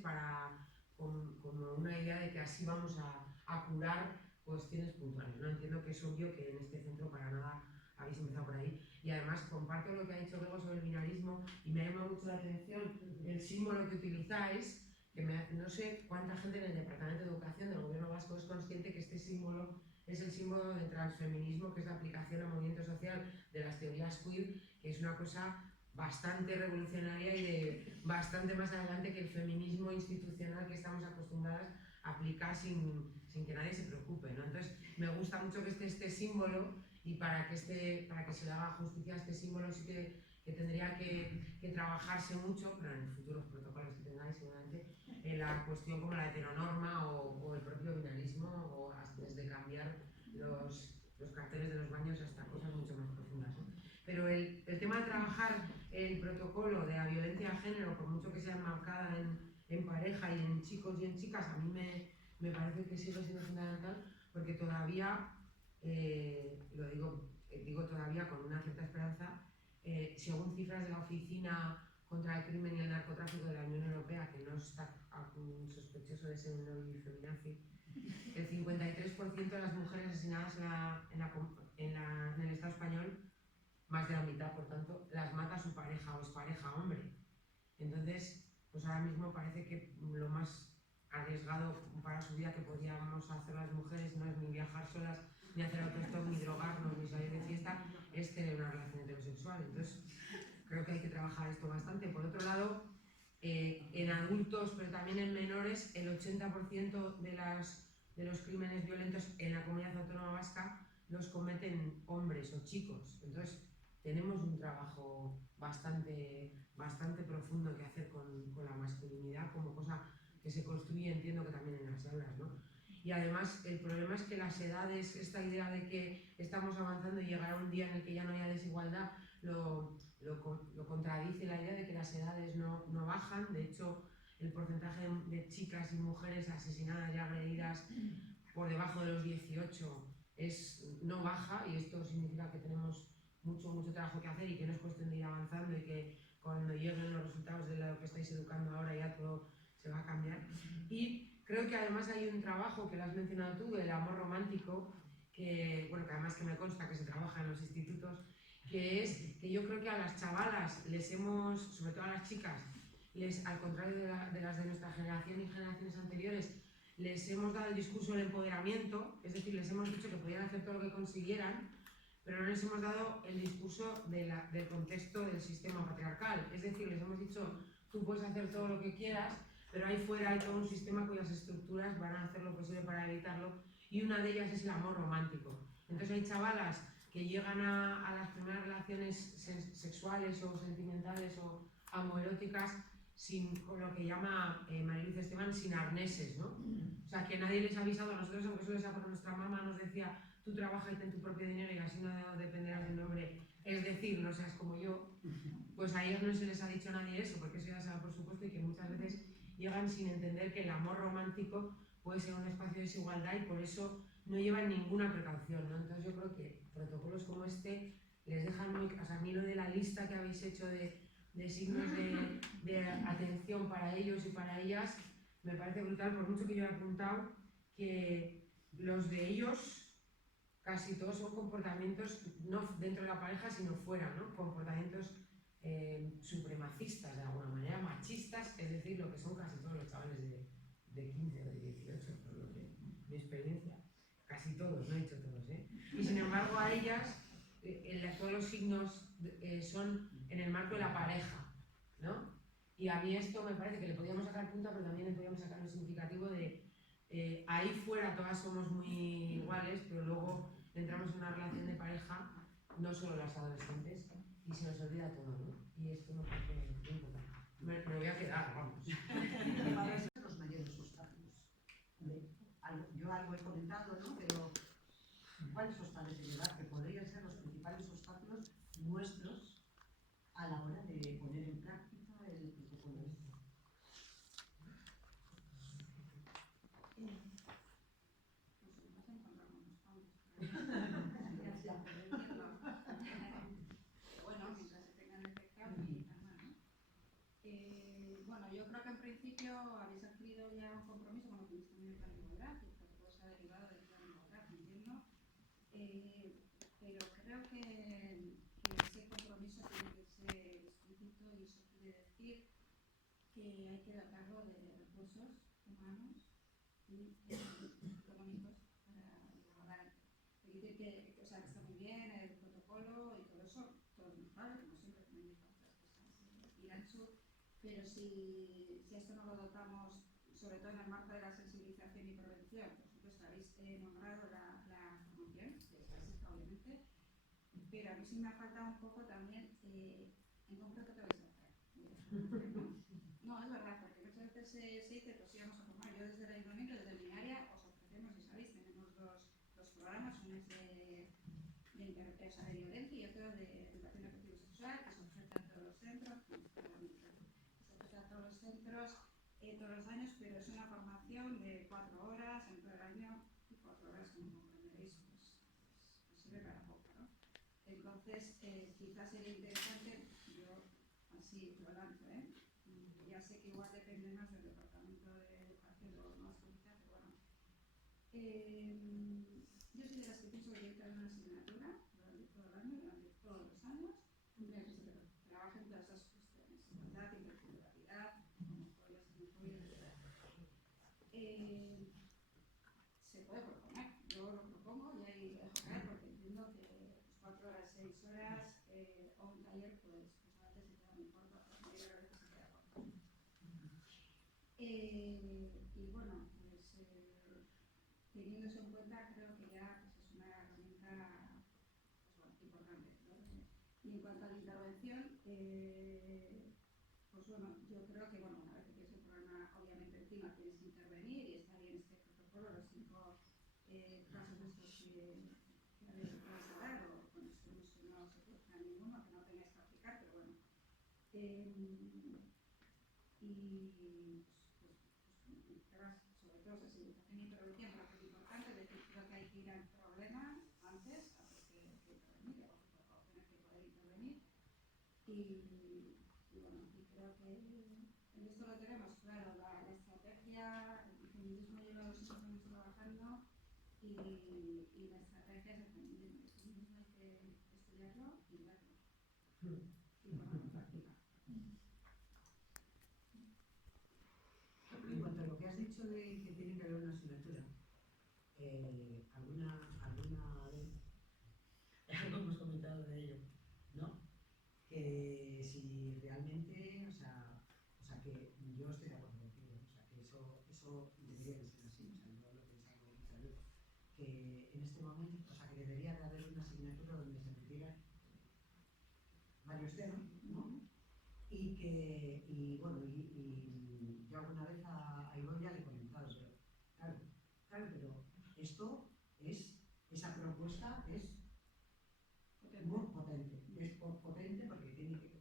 como una idea de que así vamos a curar cuestiones puntuales. No entiendo que es obvio que en este centro para nada habéis empezado por ahí. Y además comparto lo que ha dicho luego sobre el binarismo y me ha llamado mucho la atención el símbolo que utilizáis, que no sé cuánta gente en el Departamento de Educación del Gobierno Vasco es consciente que este símbolo es el símbolo del transfeminismo, que es la aplicación al movimiento social de las teorías queer, que es una cosa bastante revolucionaria y de bastante más adelante que el feminismo institucional que estamos acostumbradas a aplicar sin que nadie se preocupe, ¿no? Entonces me gusta mucho que esté este símbolo, y para que se le haga justicia a este símbolo sí que tendría que trabajarse mucho, pero en futuros protocolos que tengáis seguramente, en la cuestión como la heteronorma o el propio binarismo, o desde cambiar los carteles de los baños hasta cosas mucho más profundas, ¿no? Pero el tema de trabajar el protocolo de la violencia de género, por mucho que sea enmarcada en pareja y en chicos y en chicas, a mí me parece que sigue siendo fundamental, porque todavía, digo todavía con una cierta esperanza, según cifras de la Oficina contra el Crimen y el Narcotráfico de la Unión Europea, que no está sospechoso de ser un lobby feminazi, el 53% de las mujeres asesinadas en el Estado español, más de la mitad, por tanto, las mata su pareja o es pareja hombre. Entonces, pues ahora mismo parece que lo más arriesgado para su vida que podríamos hacer las mujeres no es ni viajar solas, ni hacer autostop, ni drogarnos, ni salir de fiesta, es tener una relación heterosexual. Entonces, creo que hay que trabajar esto bastante. Por otro lado, en adultos, pero también en menores, el 80% de los crímenes violentos en la comunidad autónoma vasca los cometen hombres o chicos. Entonces, tenemos un trabajo bastante profundo que hacer con la masculinidad como cosa que se construye, entiendo que también en las aulas, ¿no? Y además el problema es que las edades, esta idea de que estamos avanzando y llegará un día en el que ya no haya desigualdad, lo contradice la idea de que las edades no bajan. De hecho, el porcentaje de chicas y mujeres asesinadas y agredidas por debajo de los 18 no baja, y esto significa que tenemos mucho trabajo que hacer y que no es cuestión de ir avanzando y que cuando lleguen los resultados de lo que estáis educando ahora ya todo se va a cambiar. Y creo que además hay un trabajo que lo has mencionado tú, del amor romántico, que además que me consta que se trabaja en los institutos, que es que yo creo que a las chavalas sobre todo a las chicas, al contrario de las de nuestra generación y generaciones anteriores, les hemos dado el discurso del empoderamiento, es decir, les hemos dicho que podían hacer todo lo que consiguieran, pero no les hemos dado el discurso del contexto del sistema patriarcal. Es decir, les hemos dicho, tú puedes hacer todo lo que quieras, pero ahí fuera hay todo un sistema cuyas estructuras van a hacer lo posible para evitarlo, y una de ellas es el amor romántico. Entonces hay chavalas que llegan a las primeras relaciones sexuales o sentimentales o amoeróticas con lo que llama Mariluz Esteban, sin arneses, ¿no? O sea, que nadie les ha avisado. A nosotros, aunque eso les ha, por nuestra mamá nos decía, tú trabaja y ten tu propio dinero y así no dependerás del hombre, es decir, no seas como yo, pues a ellos no se les ha dicho a nadie eso, porque eso ya se da por supuesto, y que muchas veces llegan sin entender que el amor romántico puede ser un espacio de desigualdad y por eso no llevan ninguna precaución, ¿no? Entonces yo creo que protocolos como este les dejan muy... O sea, a mí lo de la lista que habéis hecho de signos de atención para ellos y para ellas me parece brutal, por mucho que yo he apuntado que los de ellos casi todos son comportamientos no dentro de la pareja sino fuera, ¿no? Comportamientos supremacistas de alguna manera, machistas, es decir, lo que son casi todos los chavales de 15 o de 18, por lo que mi experiencia, casi todos, no he dicho todos, ¿eh? Y sin embargo a ellas todos los signos son en el marco de la pareja, ¿no? Y a mí esto me parece que le podíamos sacar punta, pero también le podíamos sacar un significativo de ahí fuera todas somos muy iguales, pero luego entramos en una relación de pareja, no solo las adolescentes, y se nos olvida todo, ¿no? Y esto me parece muy importante. Me lo voy a quedar, vamos. ¿Cuáles son los mayores obstáculos? Yo algo he comentado, ¿no? Pero ¿cuáles obstáculos de llegar que podrían ser los principales obstáculos nuestros a la hora de poner en práctica el protocolo este? Bueno, mientras se tengan detectado y tal, ¿no? Bueno, yo creo que en principio habéis adquirido ya un compromiso con lo que visto en el plan de igualdad, y el protocolo se ha derivado del plan de igualdad, entiendo. Pero creo que ese compromiso tiene que ser explícito y eso quiere decir que hay que dotarlo de recursos humanos y económicos para elaborar. Es decir, que está muy bien el protocolo y todo eso, todo es mejorable, como siempre, como indican otras cosas, Iranchu, pero si a esto no lo dotamos, sobre todo en el marco de la sensibilización y prevención, por supuesto, habéis nombrado la formación, que es básica, obviamente, pero a mí sí me ha faltado un poco también, en concreto, ¿qué vais a hacer? No, es verdad, porque muchas veces se dice, pues íbamos a formar. Yo desde el ayuntamiento, desde mi área, os ofrecemos, y sabéis, tenemos dos programas, uno es de violencia y otro de educación afectivo-sexual, que se ofrece a todos los centros, se ofrece a todos los centros todos los años, pero es una formación de 4 horas en todo el año, y 4 horas, como comprenderéis, pues sirve para poco, ¿no? Entonces, quizás sería interesante, yo así lo lanzo, ya sé que igual depende más del Departamento de Educación o más complicado, pero bueno. Yo soy de las que pienso que hay que dar una asignatura durante todo el año, durante todos los años, en la que se trabajen todas esas cuestiones, igualdad, interculturalidad, homofobia, xenofobia, etc. Se puede proponer, yo lo propongo y ahí lo dejo caer porque entiendo que pues, 4 horas, 6 horas o un taller, pues a veces se queda muy corto, la mayoría de las veces se queda corto. Y bueno, pues teniendo eso en cuenta, creo que ya pues, es una herramienta pues, bueno, importante, ¿no? Y en cuanto a la intervención, pues bueno, yo creo que bueno, una vez que tienes el programa, obviamente encima tienes que intervenir y está bien este protocolo, los 5 casos estos que vais a dar, o bueno, esperemos que no se produzca ninguno, que no tengáis que aplicar, pero bueno. Y sobre todo sensibilización y prevención, creo que es importante, es decir, creo que hay que ir al problema antes que intervenir, o tener que poder intervenir. Y bueno, y creo que en esto lo tenemos claro, la estrategia, el feminismo lleva 2 años trabajando y la estrategia es el feminismo. El feminismo hay que estudiarlo y verlo. Y ponerlo en práctica. En cuanto a lo que has dicho de que tiene que haber una asignatura, alguna vez algo hemos comentado de ello, ¿no? Que si realmente, o sea que yo estoy de acuerdo contigo, o sea que eso debería de ser así, o sea yo lo he pensado muchas veces, que en este momento, o sea que debería de haber una asignatura donde se metieran varios temas, ¿no? Y bueno, yo alguna vez a Ivonne ya le he comentado, pero claro, pero esto esa propuesta es muy potente, es potente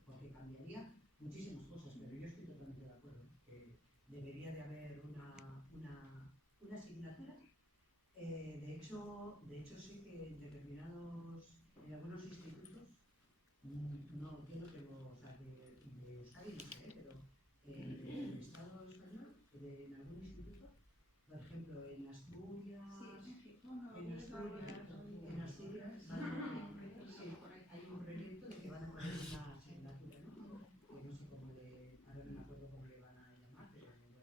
porque cambiaría muchísimas cosas, pero yo estoy totalmente de acuerdo que debería de haber una asignatura. De hecho sé que en algunos institutos, no, yo no tengo, o sea, de Euskadi no sé, pero del Estado español, en algún instituto, por ejemplo, en Asturias, hay un proyecto de que van a poner una asignatura, ¿no? Que no sé ahora no me acuerdo cómo le van a llamar, pero bueno.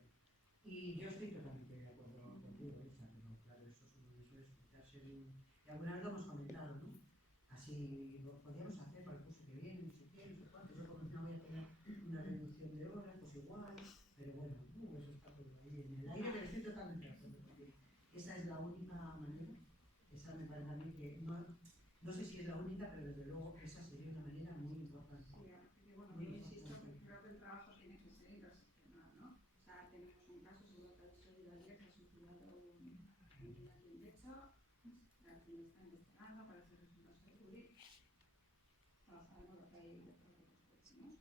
Y yo estoy totalmente de acuerdo contigo, o sea, pero claro, eso es uno de esos, y hecho, la quien está investigando para hacer resultados de Curie, todos sabemos lo que hay detrás de los próximos,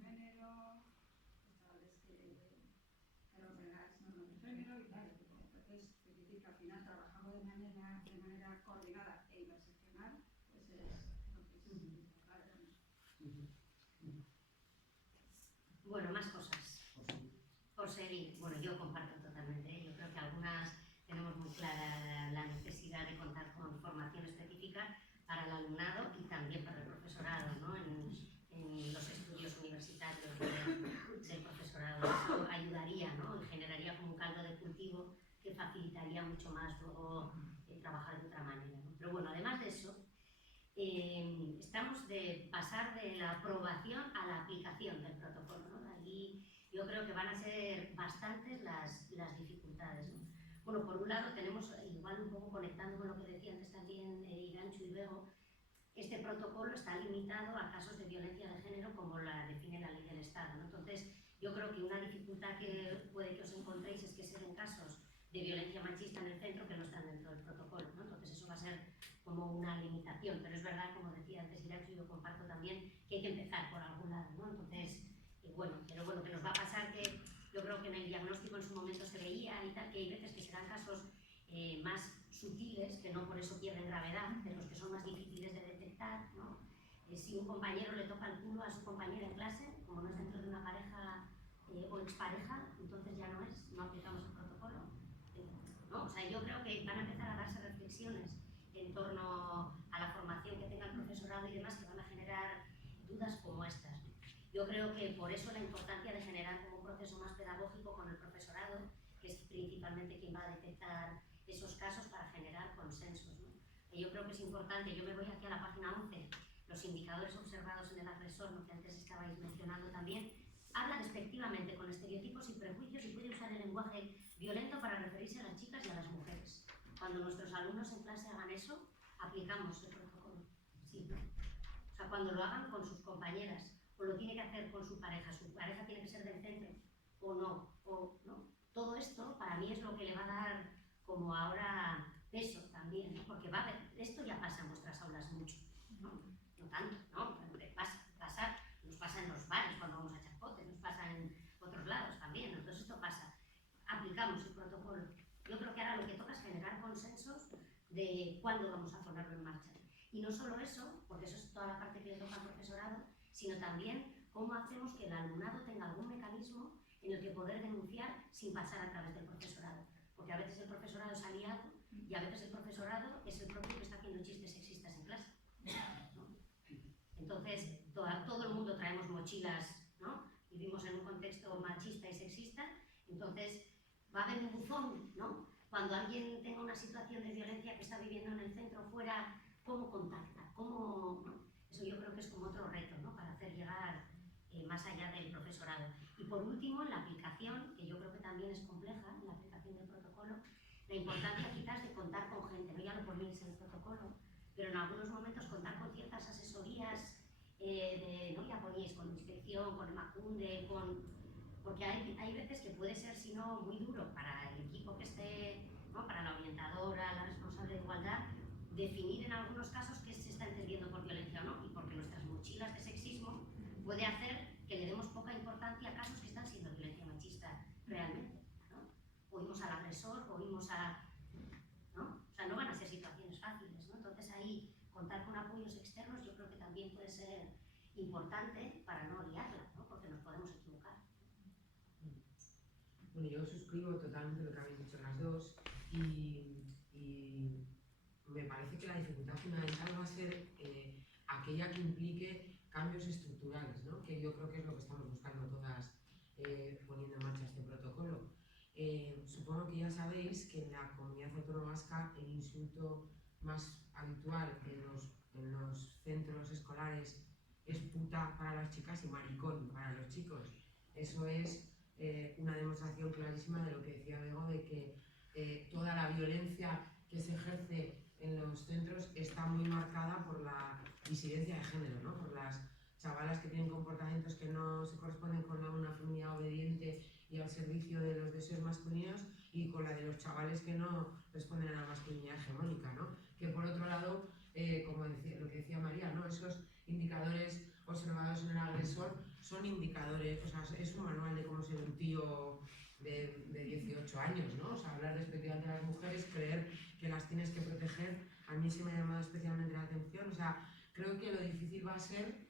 género, chavales que ordenar normas de género y tal. Entonces, decir que al final trabajamos de manera coordinada e interseccional, pues es lo que es claro. Bueno, más cosas. Por seguir, bueno, yo comparto totalmente, yo creo que algunas tenemos muy clara la necesidad de contar con formación específica para el alumnado y también para el profesorado, ¿no? En los estudios universitarios del profesorado. Eso ayudaría, ¿no? Y generaría como un caldo de cultivo que facilitaría mucho más luego trabajar de otra manera, ¿no? Pero bueno, además de eso, estamos de pasar de la aprobación a la aplicación del protocolo, ¿no? Allí yo creo que van a ser bastantes las dificultades, ¿no? Bueno, por un lado tenemos, igual un poco conectando con lo que decía antes también Iranchu y Bego, este protocolo está limitado a casos de violencia de género como la define la ley del Estado, ¿no? Entonces, yo creo que una dificultad que puede que os encontréis es que se den casos de violencia machista en el centro que no están dentro del protocolo, ¿no? Entonces eso va a ser como una limitación, pero es verdad, como decía antes Iranchu, yo comparto también que hay que empezar por algún lado, ¿no? Entonces, pero bueno, que nos va a pasar que yo creo que en el diagnóstico en su momento se veía y tal, que hay veces que serán casos más sutiles, que no por eso pierden gravedad, de los que son más difíciles de detectar, ¿no? Si un compañero le toca el culo a su compañera en clase, como no es dentro de una pareja o expareja, entonces ya no aplicamos el protocolo, ¿no? O sea, yo creo que van a empezar a darse reflexiones en torno a la formación que tenga el profesorado y demás que van a generar dudas como estas. Yo creo que por eso la importancia de generar como un proceso más pedagógico con el profesorado, que es principalmente quien va a detectar esos casos para generar consensos, ¿no? Y yo creo que es importante, yo me voy aquí a la página 11, los indicadores observados en el agresor, ¿no? Que antes estabais mencionando también, habla despectivamente con estereotipos y prejuicios y puede usar el lenguaje violento para referirse a las chicas y a las mujeres. Cuando nuestros alumnos en clase hagan eso, aplicamos el protocolo. Sí, ¿no? O sea, cuando lo hagan con sus compañeras, o lo tiene que hacer con su pareja tiene que ser del centro, o no. Todo esto para mí es lo que le va a dar como ahora peso también, ¿no? Porque va a haber, esto ya pasa en vuestras aulas mucho, ¿no? No tanto, ¿no? Nos pasa en los bares cuando vamos a chapote, nos pasa en otros lados también, entonces esto pasa. Aplicamos el protocolo. Yo creo que ahora lo que toca es generar consensos de cuándo vamos a ponerlo en marcha. Y no solo eso, porque eso es toda la parte que le toca al profesorado, sino también cómo hacemos que el alumnado tenga algún mecanismo en el que poder denunciar sin pasar a través del profesorado. Porque a veces el profesorado es aliado y a veces el profesorado es el propio que está haciendo chistes sexistas en clase, ¿no? Entonces, todo el mundo traemos mochilas, ¿no? Vivimos en un contexto machista y sexista, entonces va a haber un buzón, ¿no? Cuando alguien tenga una situación de violencia que está viviendo en el centro fuera, ¿cómo contacta? ¿Cómo, no? Eso yo creo que es como otro reto, ¿no? Para hacer llegar más allá del profesorado. Y por último, en la aplicación, que yo creo que también es compleja, en la aplicación del protocolo, la importancia quizás de contar con gente, no ya lo ponéis en el protocolo, pero en algunos momentos contar con ciertas asesorías, ¿no? Ya ponéis con inspección, con Emakunde, porque hay veces que puede ser, si no, muy duro para el equipo que esté, ¿no? Para la orientadora, la responsable de igualdad, definir en algunos casos qué se está entendiendo por violencia o no, y porque nuestras mochilas de sexismo puede hacer que le demos poca importancia a casos que están siendo violencia machista realmente, ¿no? Oímos al agresor, oímos a... ¿no? O sea, no van a ser situaciones fáciles, ¿no? Entonces ahí contar con apoyos externos yo creo que también puede ser importante para no liarla, ¿no? Porque nos podemos equivocar. Bueno, yo suscribo totalmente lo que habéis dicho las dos y me parece que la dificultad fundamental va a ser aquella que implique cambios estructurales, ¿no? Que yo creo que es lo que estamos buscando todas poniendo en marcha este protocolo. Supongo que ya sabéis que en la comunidad autónoma vasca el insulto más habitual en los centros escolares es puta para las chicas y maricón para los chicos. Eso es una demostración clarísima de lo que decía Bego, de que toda la violencia que se ejerce en los centros está muy marcada por la disidencia de género, ¿no? Por las chavalas que tienen comportamientos que no se corresponden con una feminidad obediente y al servicio de los deseos masculinos, y con la de los chavales que no responden a la masculinidad hegemónica, ¿no? Que por otro lado, como decía, lo que decía María, ¿no? Esos indicadores observados en el agresor son indicadores, o sea, es un manual de cómo ser un tío de 18 años, ¿no? O sea, hablar despectivamente de las mujeres, creer que las tienes que proteger, a mí se me ha llamado especialmente la atención. O sea, creo que lo difícil va a ser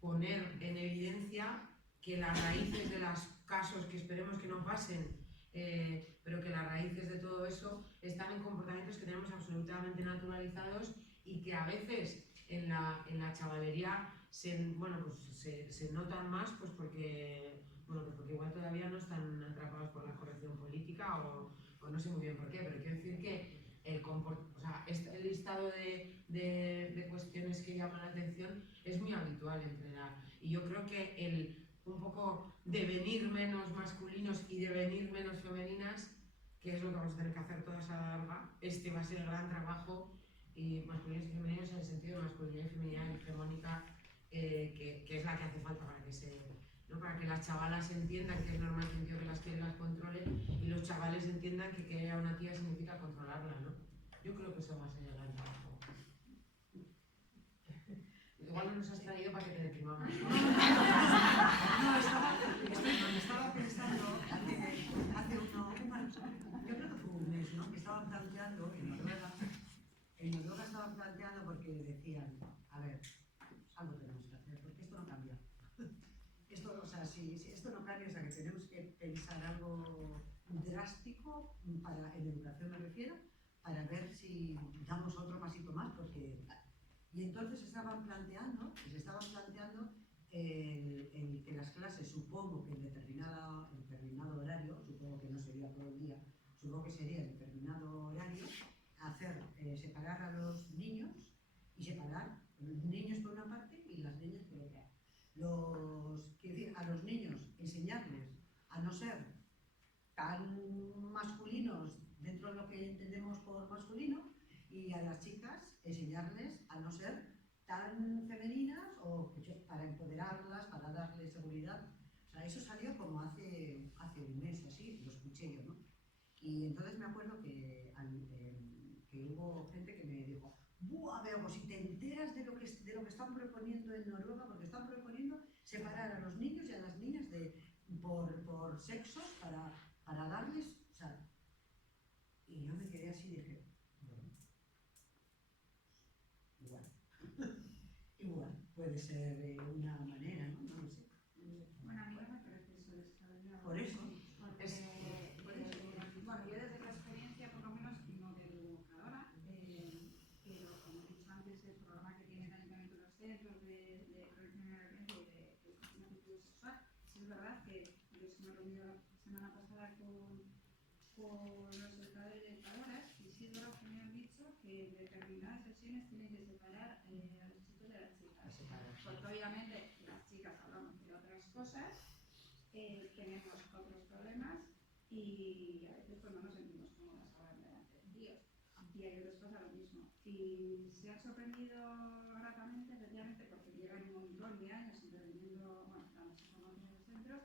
poner en evidencia que las raíces de los casos, que esperemos que no pasen, pero que las raíces de todo eso están en comportamientos que tenemos absolutamente naturalizados y que a veces en la chavalería se notan más, pues porque igual todavía no están atrapados por la corrección política o no sé muy bien por qué, pero quiero decir que el listado de cuestiones que llaman la atención es muy habitual y yo creo que un poco devenir menos masculinos y devenir menos femeninas, que es lo que vamos a tener que hacer todas a la larga, va a ser el gran trabajo, y masculinos y femeninos en el sentido de masculinidad y feminidad hegemónica, que es la que hace falta para que las chavalas entiendan que es normal que un tío que las quiere las controle, y los chavales entiendan que querer a una tía significa controlarla, ¿no? Yo creo que eso va a ser el gran trabajo. Igual no nos has traído para que te deprimamos, ¿no? Estaba pensando hace yo creo que fue un mes, ¿no? Que estaban planteando en Noruega estaban planteando porque decían, a ver, algo tenemos que hacer, porque esto no cambia. Si esto no cambia, o sea que tenemos que pensar algo drástico en educación me refiero, para ver si damos otro pasito más, porque... Y entonces se estaban planteando el que las clases, supongo que en determinado horario, supongo que no sería todo el día, supongo que sería en determinado horario, separar a los niños y separar los niños por una parte y las niñas por otra. Quiero decir, a los niños enseñarles a no ser tan masculinos dentro de lo que entendemos por masculino, y a las chicas enseñarles a no ser tan femeninas, o para empoderarlas, para darles seguridad. O sea, eso salió como hace un mes o así, lo escuché yo, ¿no? Y entonces me acuerdo que hubo gente que me dijo, ¡buah, Bego, si te enteras de lo que están proponiendo en Noruega, porque están proponiendo separar a los niños y a las niñas por sexos para darles, o sea, y yo me quedé así y dije, bueno, igual, puede ser una manera, ¿no? No lo sé. Bueno, a mí no me parece eso descabellado. Por eso. Bueno, yo desde la experiencia, por lo menos, no de educadora, pero como he dicho antes, el programa que tiene el Ayuntamiento de los Centros de prevención de la violencia y de educación afectivo-sexual, sí es verdad que yo me he reunido la semana pasada con los educadores y educadoras, y sí es verdad que me han dicho que en determinadas sesiones tienen que separar a los chicos de las chicas. Porque obviamente las chicas hablamos de otras cosas, tenemos otros problemas y a veces pues no nos sentimos cómodas hablando delante de tíos. Y a ellos les pasa lo mismo. Y se han sorprendido gratamente, efectivamente, porque llevan un montón de años interviniendo, dando información en los centros,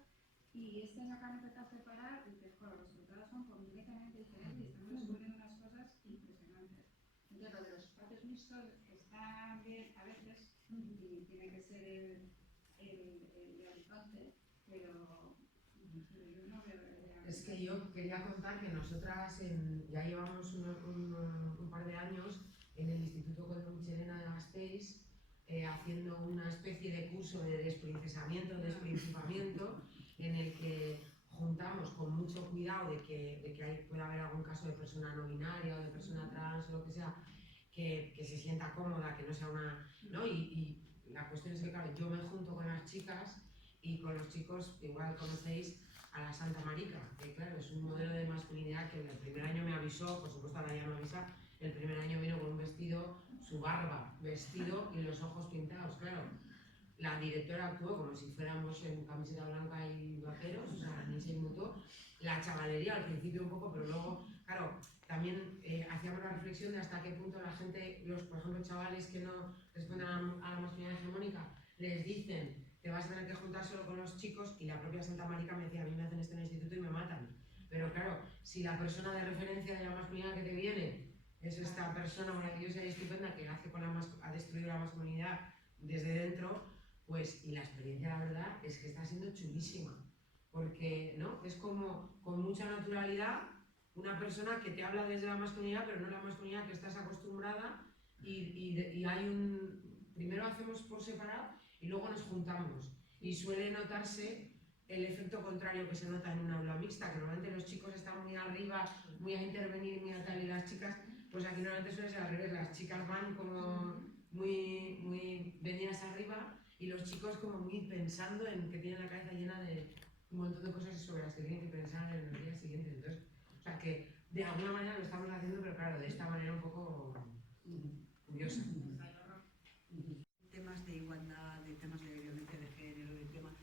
y este año que han empezado a separar, dices, los resultados son completamente diferentes y estamos descubriendo unas cosas impresionantes. Entonces, lo de los espacios mixtos está bien a veces y tiene que ser el horizonte, pero yo no veo... Es que yo quería contar que nosotras ya llevamos un par de años en el Instituto Coldo Michelena de Gasteiz haciendo una especie de curso de desprincesamiento, desprincipamiento, en el que juntamos con mucho cuidado de que pueda haber algún caso de persona no binaria o de persona trans o lo que sea, que se sienta cómoda, que no sea una... ¿no? Y la cuestión es que, claro, yo me junto con las chicas y con los chicos, igual conocéis a la Santa Marica, que claro, es un modelo de masculinidad que el primer año me avisó, por supuesto ahora ya no avisa, el primer año vino con un vestido, su barba, vestido y los ojos pintados, claro. La directora actuó como si fuéramos en camiseta blanca y vaqueros, o sea, ni se inmutó. La chavalería al principio un poco, pero luego, claro, también hacíamos la reflexión de hasta qué punto la gente, por ejemplo, chavales que no responden a la masculinidad hegemónica, les dicen, te vas a tener que juntar solo con los chicos, y la propia Santa Marica me decía, a mí me hacen esto en el instituto y me matan. Pero claro, si la persona de referencia de la masculinidad que te viene es esta persona maravillosa y estupenda que ha destruido la masculinidad desde dentro, pues, y la experiencia, la verdad, es que está siendo chulísima. Porque, ¿no? Es como, con mucha naturalidad, una persona que te habla desde la masculinidad, pero no la masculinidad que estás acostumbrada, y hay primero hacemos por separado y luego nos juntamos. Y suele notarse el efecto contrario que se nota en una aula mixta, que normalmente los chicos están muy arriba, muy a intervenir, muy a tal, y las chicas, pues aquí normalmente suele ser al revés, las chicas van como muy venidas arriba, y los chicos como muy pensando en que tienen la cabeza llena de un montón de cosas sobre las que tienen que pensar en los días siguientes. Entonces, o sea que de alguna manera lo estamos haciendo, pero claro, de esta manera un poco curiosa. Temas de igualdad, de temas de violencia de género, de temas...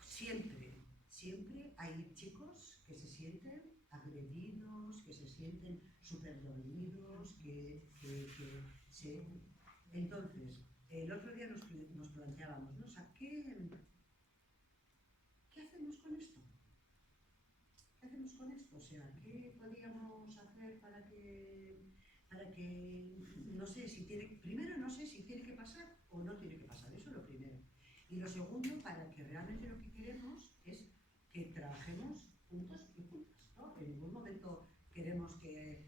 Siempre hay chicos que se sienten agredidos, que se sienten superdolidos, Entonces, el otro día nos planteábamos, ¿no? O sea, ¿qué hacemos con esto? ¿Qué hacemos con esto? O sea, ¿qué podríamos hacer para que no sé si primero no sé si tiene que pasar o no tiene que pasar, eso es lo primero. Y lo segundo, para que realmente lo que queremos es que trabajemos juntos y juntas, ¿no? En ningún momento queremos que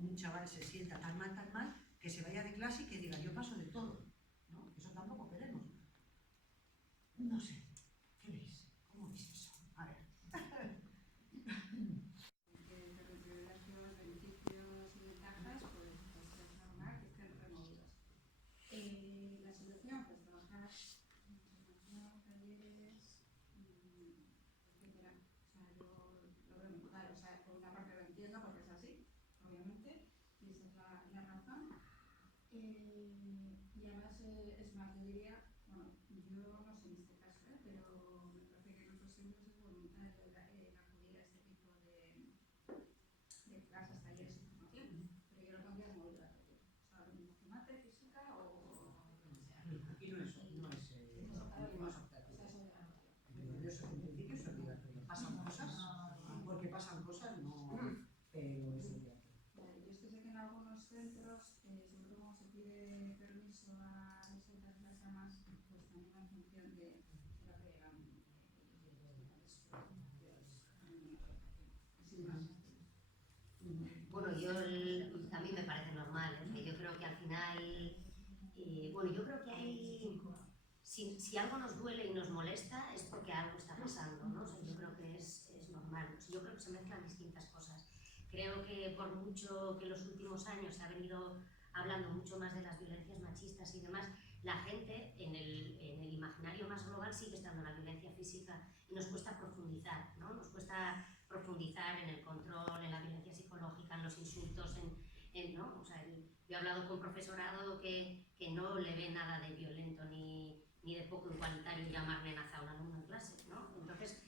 un chaval se sienta tan mal, que se vaya de clase y que diga, yo paso de todo, ¿no? Eso tampoco queremos. No sé, ¿qué veis? ¿Cómo veis eso? A ver. Privilegios, beneficios y ventajas, pues es normal que estén removidos. La solución, pues trabajar en formación, talleres, etcétera. O sea, yo lo veo muy claro. O sea, por una parte lo entiendo porque es así, obviamente, y esa es la razón. Y además es más, yo diría, bueno, yo no sé en este caso, pero me parece que en otros centros es voluntario acudir a este tipo de clases, talleres y formación, pero yo lo pondría como obligatorio. O sea, matemática, física o Aquí no es optativo. En principio es obligatorio. Pasan cosas, porque pasan cosas, no, pero es obligatorio. Vale, yo es que sé que en algunos centros, sobre todo como se pide permiso a ausentar las damas, pues también en función de lo que eran Bueno, a mí me parece normal, que yo creo que al final, yo creo que hay, si algo nos duele y nos molesta es porque algo está pasando, ¿no? O sea, yo creo que es normal, o sea, yo creo que se mezclan distintas cosas. Creo que por mucho que en los últimos años se ha venido hablando mucho más de las violencias machistas y demás, la gente en el imaginario más global sigue estando en la violencia física y nos cuesta profundizar, ¿no? Nos cuesta profundizar en el control, en la violencia psicológica, en los insultos, ¿no? O sea, yo he hablado con profesorado que no le ve nada de violento ni de poco igualitario llamar nenaza a un alumno en clase, ¿no? Entonces,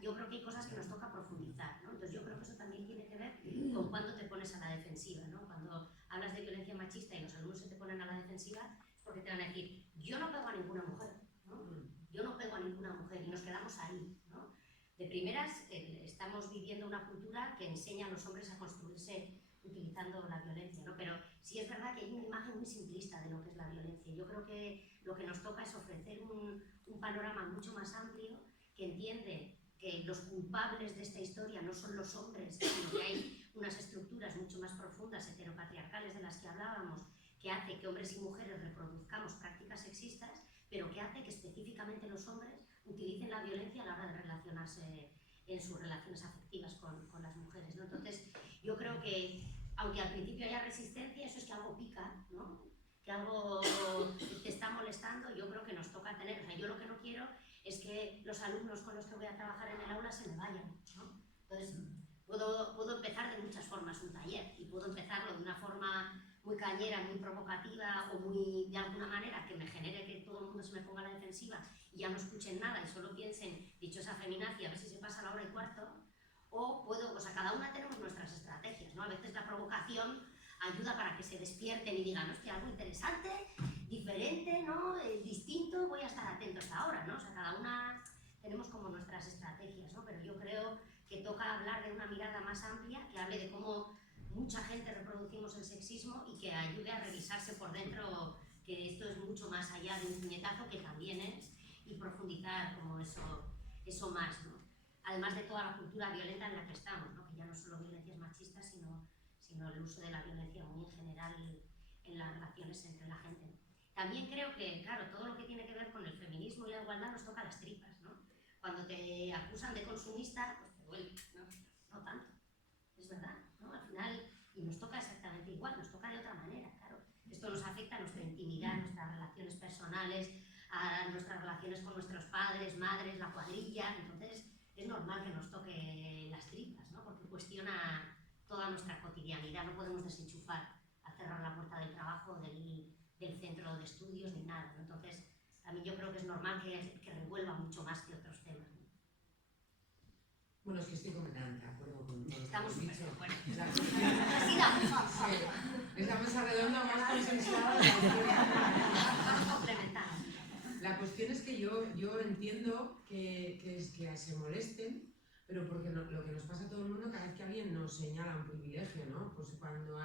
yo creo que hay cosas que nos toca profundizar, ¿no? Entonces yo creo que eso también tiene que ver con cuándo te pones a la defensiva, ¿no? Cuando hablas de violencia machista y los alumnos se te ponen a la defensiva es porque te van a decir, yo no pego a ninguna mujer, ¿no? Yo no pego a ninguna mujer, y nos quedamos ahí, ¿no? De primeras, estamos viviendo una cultura que enseña a los hombres a construirse utilizando la violencia, ¿no? Pero sí es verdad que hay una imagen muy simplista de lo que es la violencia. Yo creo que lo que nos toca es ofrecer un panorama mucho más amplio que entiende que los culpables de esta historia no son los hombres, sino que hay unas estructuras mucho más profundas, heteropatriarcales, de las que hablábamos, que hace que hombres y mujeres reproduzcamos prácticas sexistas, pero que hace que específicamente los hombres utilicen la violencia a la hora de relacionarse en sus relaciones afectivas con las mujeres, ¿no? Entonces, yo creo que, aunque al principio haya resistencia, eso es que algo pica, ¿no? Que algo te está molestando, yo creo que nos toca tener, o sea, yo lo que no quiero es que los alumnos con los que voy a trabajar en el aula se me vayan, ¿no? Entonces, puedo empezar de muchas formas un taller, y puedo empezarlo de una forma muy cañera, muy provocativa, o muy, de alguna manera, que me genere que todo el mundo se me ponga a la defensiva y ya no escuchen nada y solo piensen, dichosa feminacia, a ver si se pasa la hora y cuarto, o sea, cada una tenemos nuestras estrategias, ¿no? A veces la provocación ayuda para que se despierten y digan, hostia, algo interesante, diferente, ¿no? Distinto, voy a estar momento hasta ahora, ¿no? O sea, cada una tenemos como nuestras estrategias, ¿no? Pero yo creo que toca hablar de una mirada más amplia, que hable de cómo mucha gente reproducimos el sexismo y que ayude a revisarse por dentro que esto es mucho más allá de un puñetazo, que también es, y profundizar como eso más, ¿no? Además de toda la cultura violenta en la que estamos, ¿no? Que ya no solo violencias machistas, sino el uso de la violencia muy en general en las relaciones entre la gente. También creo que, claro, todo lo que tiene que ver con el feminismo y la igualdad nos toca las tripas, ¿no? Cuando te acusan de consumista, pues te duele, ¿no? No tanto, es verdad, ¿no? Al final, y nos toca exactamente igual, nos toca de otra manera, claro. Esto nos afecta a nuestra intimidad, a nuestras relaciones personales, a nuestras relaciones con nuestros padres, madres, la cuadrilla. Entonces es normal que nos toque las tripas, ¿no? Porque cuestiona toda nuestra cotidianidad, no podemos desenchufar a cerrar la puerta del trabajo, del centro de estudios, ni nada, ¿no? Entonces también yo creo que es normal que revuelva mucho más que otros temas, ¿no? Bueno, es que estoy completamente de acuerdo con todo lo que Estamos has súper dicho. de acuerdo. Así es la mesa redonda más consensuada de la historia. Vamos complementando. La cuestión es que yo entiendo que se molesten, pero porque lo que nos pasa a todo el mundo, cada vez que alguien nos señala un privilegio, ¿no? Pues cuando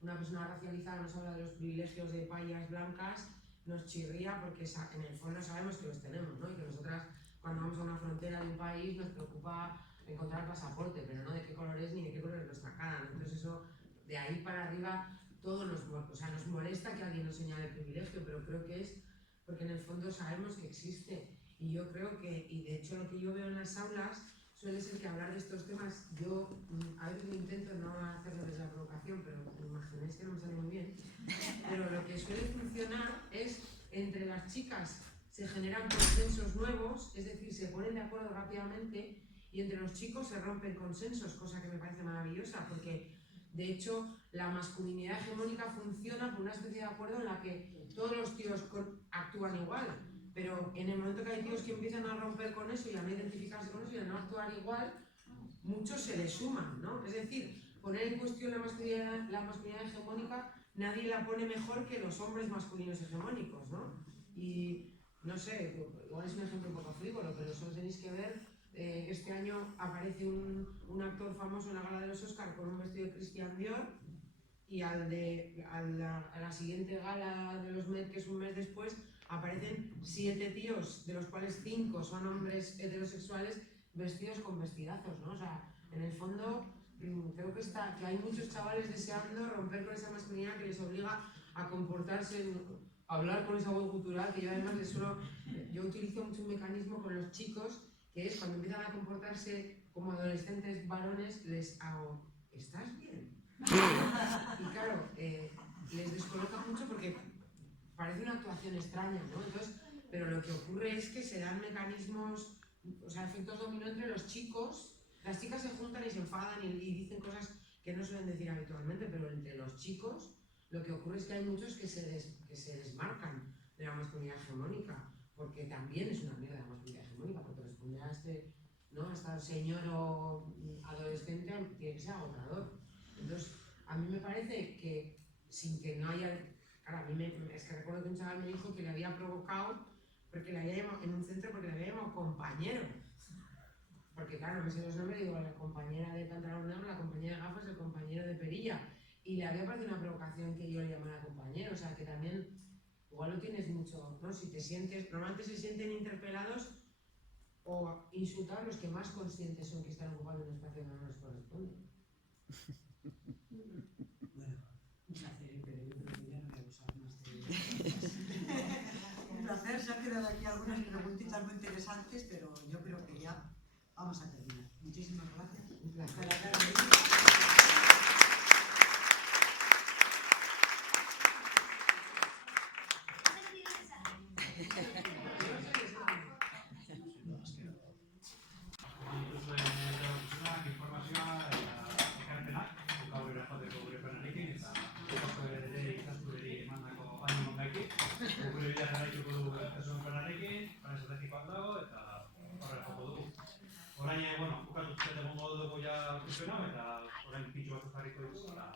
una persona racializada nos habla de los privilegios de payas blancas, nos chirría porque en el fondo sabemos que los tenemos, ¿no? Y que nosotras, cuando vamos a una frontera de un país, nos preocupa encontrar el pasaporte, pero no de qué color es ni de qué color es nuestra cara, ¿no? Entonces eso, de ahí para arriba, todo nos molesta que alguien nos señale el privilegio, pero creo que es porque en el fondo sabemos que existe. Y yo creo y de hecho lo que yo veo en las aulas suele ser que hablar de estos temas, yo a veces intento no hacerlo desde la provocación, pero me imaginéis que no me sale muy bien, pero lo que suele funcionar es entre las chicas se generan consensos nuevos, es decir, se ponen de acuerdo rápidamente, y entre los chicos se rompen consensos, cosa que me parece maravillosa, porque de hecho la masculinidad hegemónica funciona por una especie de acuerdo en la que todos los tíos actúan igual, pero en el momento que hay tíos que empiezan a romper con eso y a no identificarse con eso y a no actuar igual, muchos se les suman, ¿no? Es decir, poner en cuestión la masculinidad hegemónica, nadie la pone mejor que los hombres masculinos hegemónicos, ¿no? Y no sé, igual es un ejemplo un poco frívolo, pero solo tenéis que ver, este año aparece un actor famoso en la gala de los Oscar con un vestido de Christian Dior, y a la siguiente gala de los Met, que es un mes después, aparecen 7 tíos, de los cuales 5 son hombres heterosexuales vestidos con vestidazos, ¿no? O sea, en el fondo creo que hay muchos chavales deseando romper con esa masculinidad que les obliga a comportarse, a hablar con esa voz gutural, que yo además yo utilizo mucho un mecanismo con los chicos, que es cuando empiezan a comportarse como adolescentes varones, les hago, ¿estás bien? Y claro, les descoloca mucho porque parece una actuación extraña, ¿no? Entonces, pero lo que ocurre es que se dan mecanismos, o sea, efectos dominó entre los chicos. Las chicas se juntan y se enfadan y dicen cosas que no suelen decir habitualmente, pero entre los chicos lo que ocurre es que hay muchos que se desmarcan de la masculinidad hegemónica, porque también es una mierda la masculinidad hegemónica, porque responder a esta señor adolescente tiene que ser agotador. Entonces, a mí me parece que sin que no haya... Claro, es que recuerdo que un chaval me dijo que le había provocado porque le había llamado en un centro porque le había llamado compañero. Porque claro, no me sé los nombres, digo, la compañera de pantalón negro, la compañera de gafas, el compañero de perilla. Y le había parecido una provocación que yo le llamara compañero, o sea que también igual lo tienes mucho, ¿no? Si te sientes, normalmente se sienten interpelados o insultados los que más conscientes son que están ocupando un espacio que no les corresponde. Bueno, un placer, pero yo creo que ya no voy a usar más de... Un placer, se han quedado aquí algunas preguntitas muy interesantes, pero yo creo que ya vamos a terminar. Muchísimas gracias. Un placer. Orain, bukatuz egongo dugu ja funtzionau eta orain pitxu batzuk jarriko ditugu eta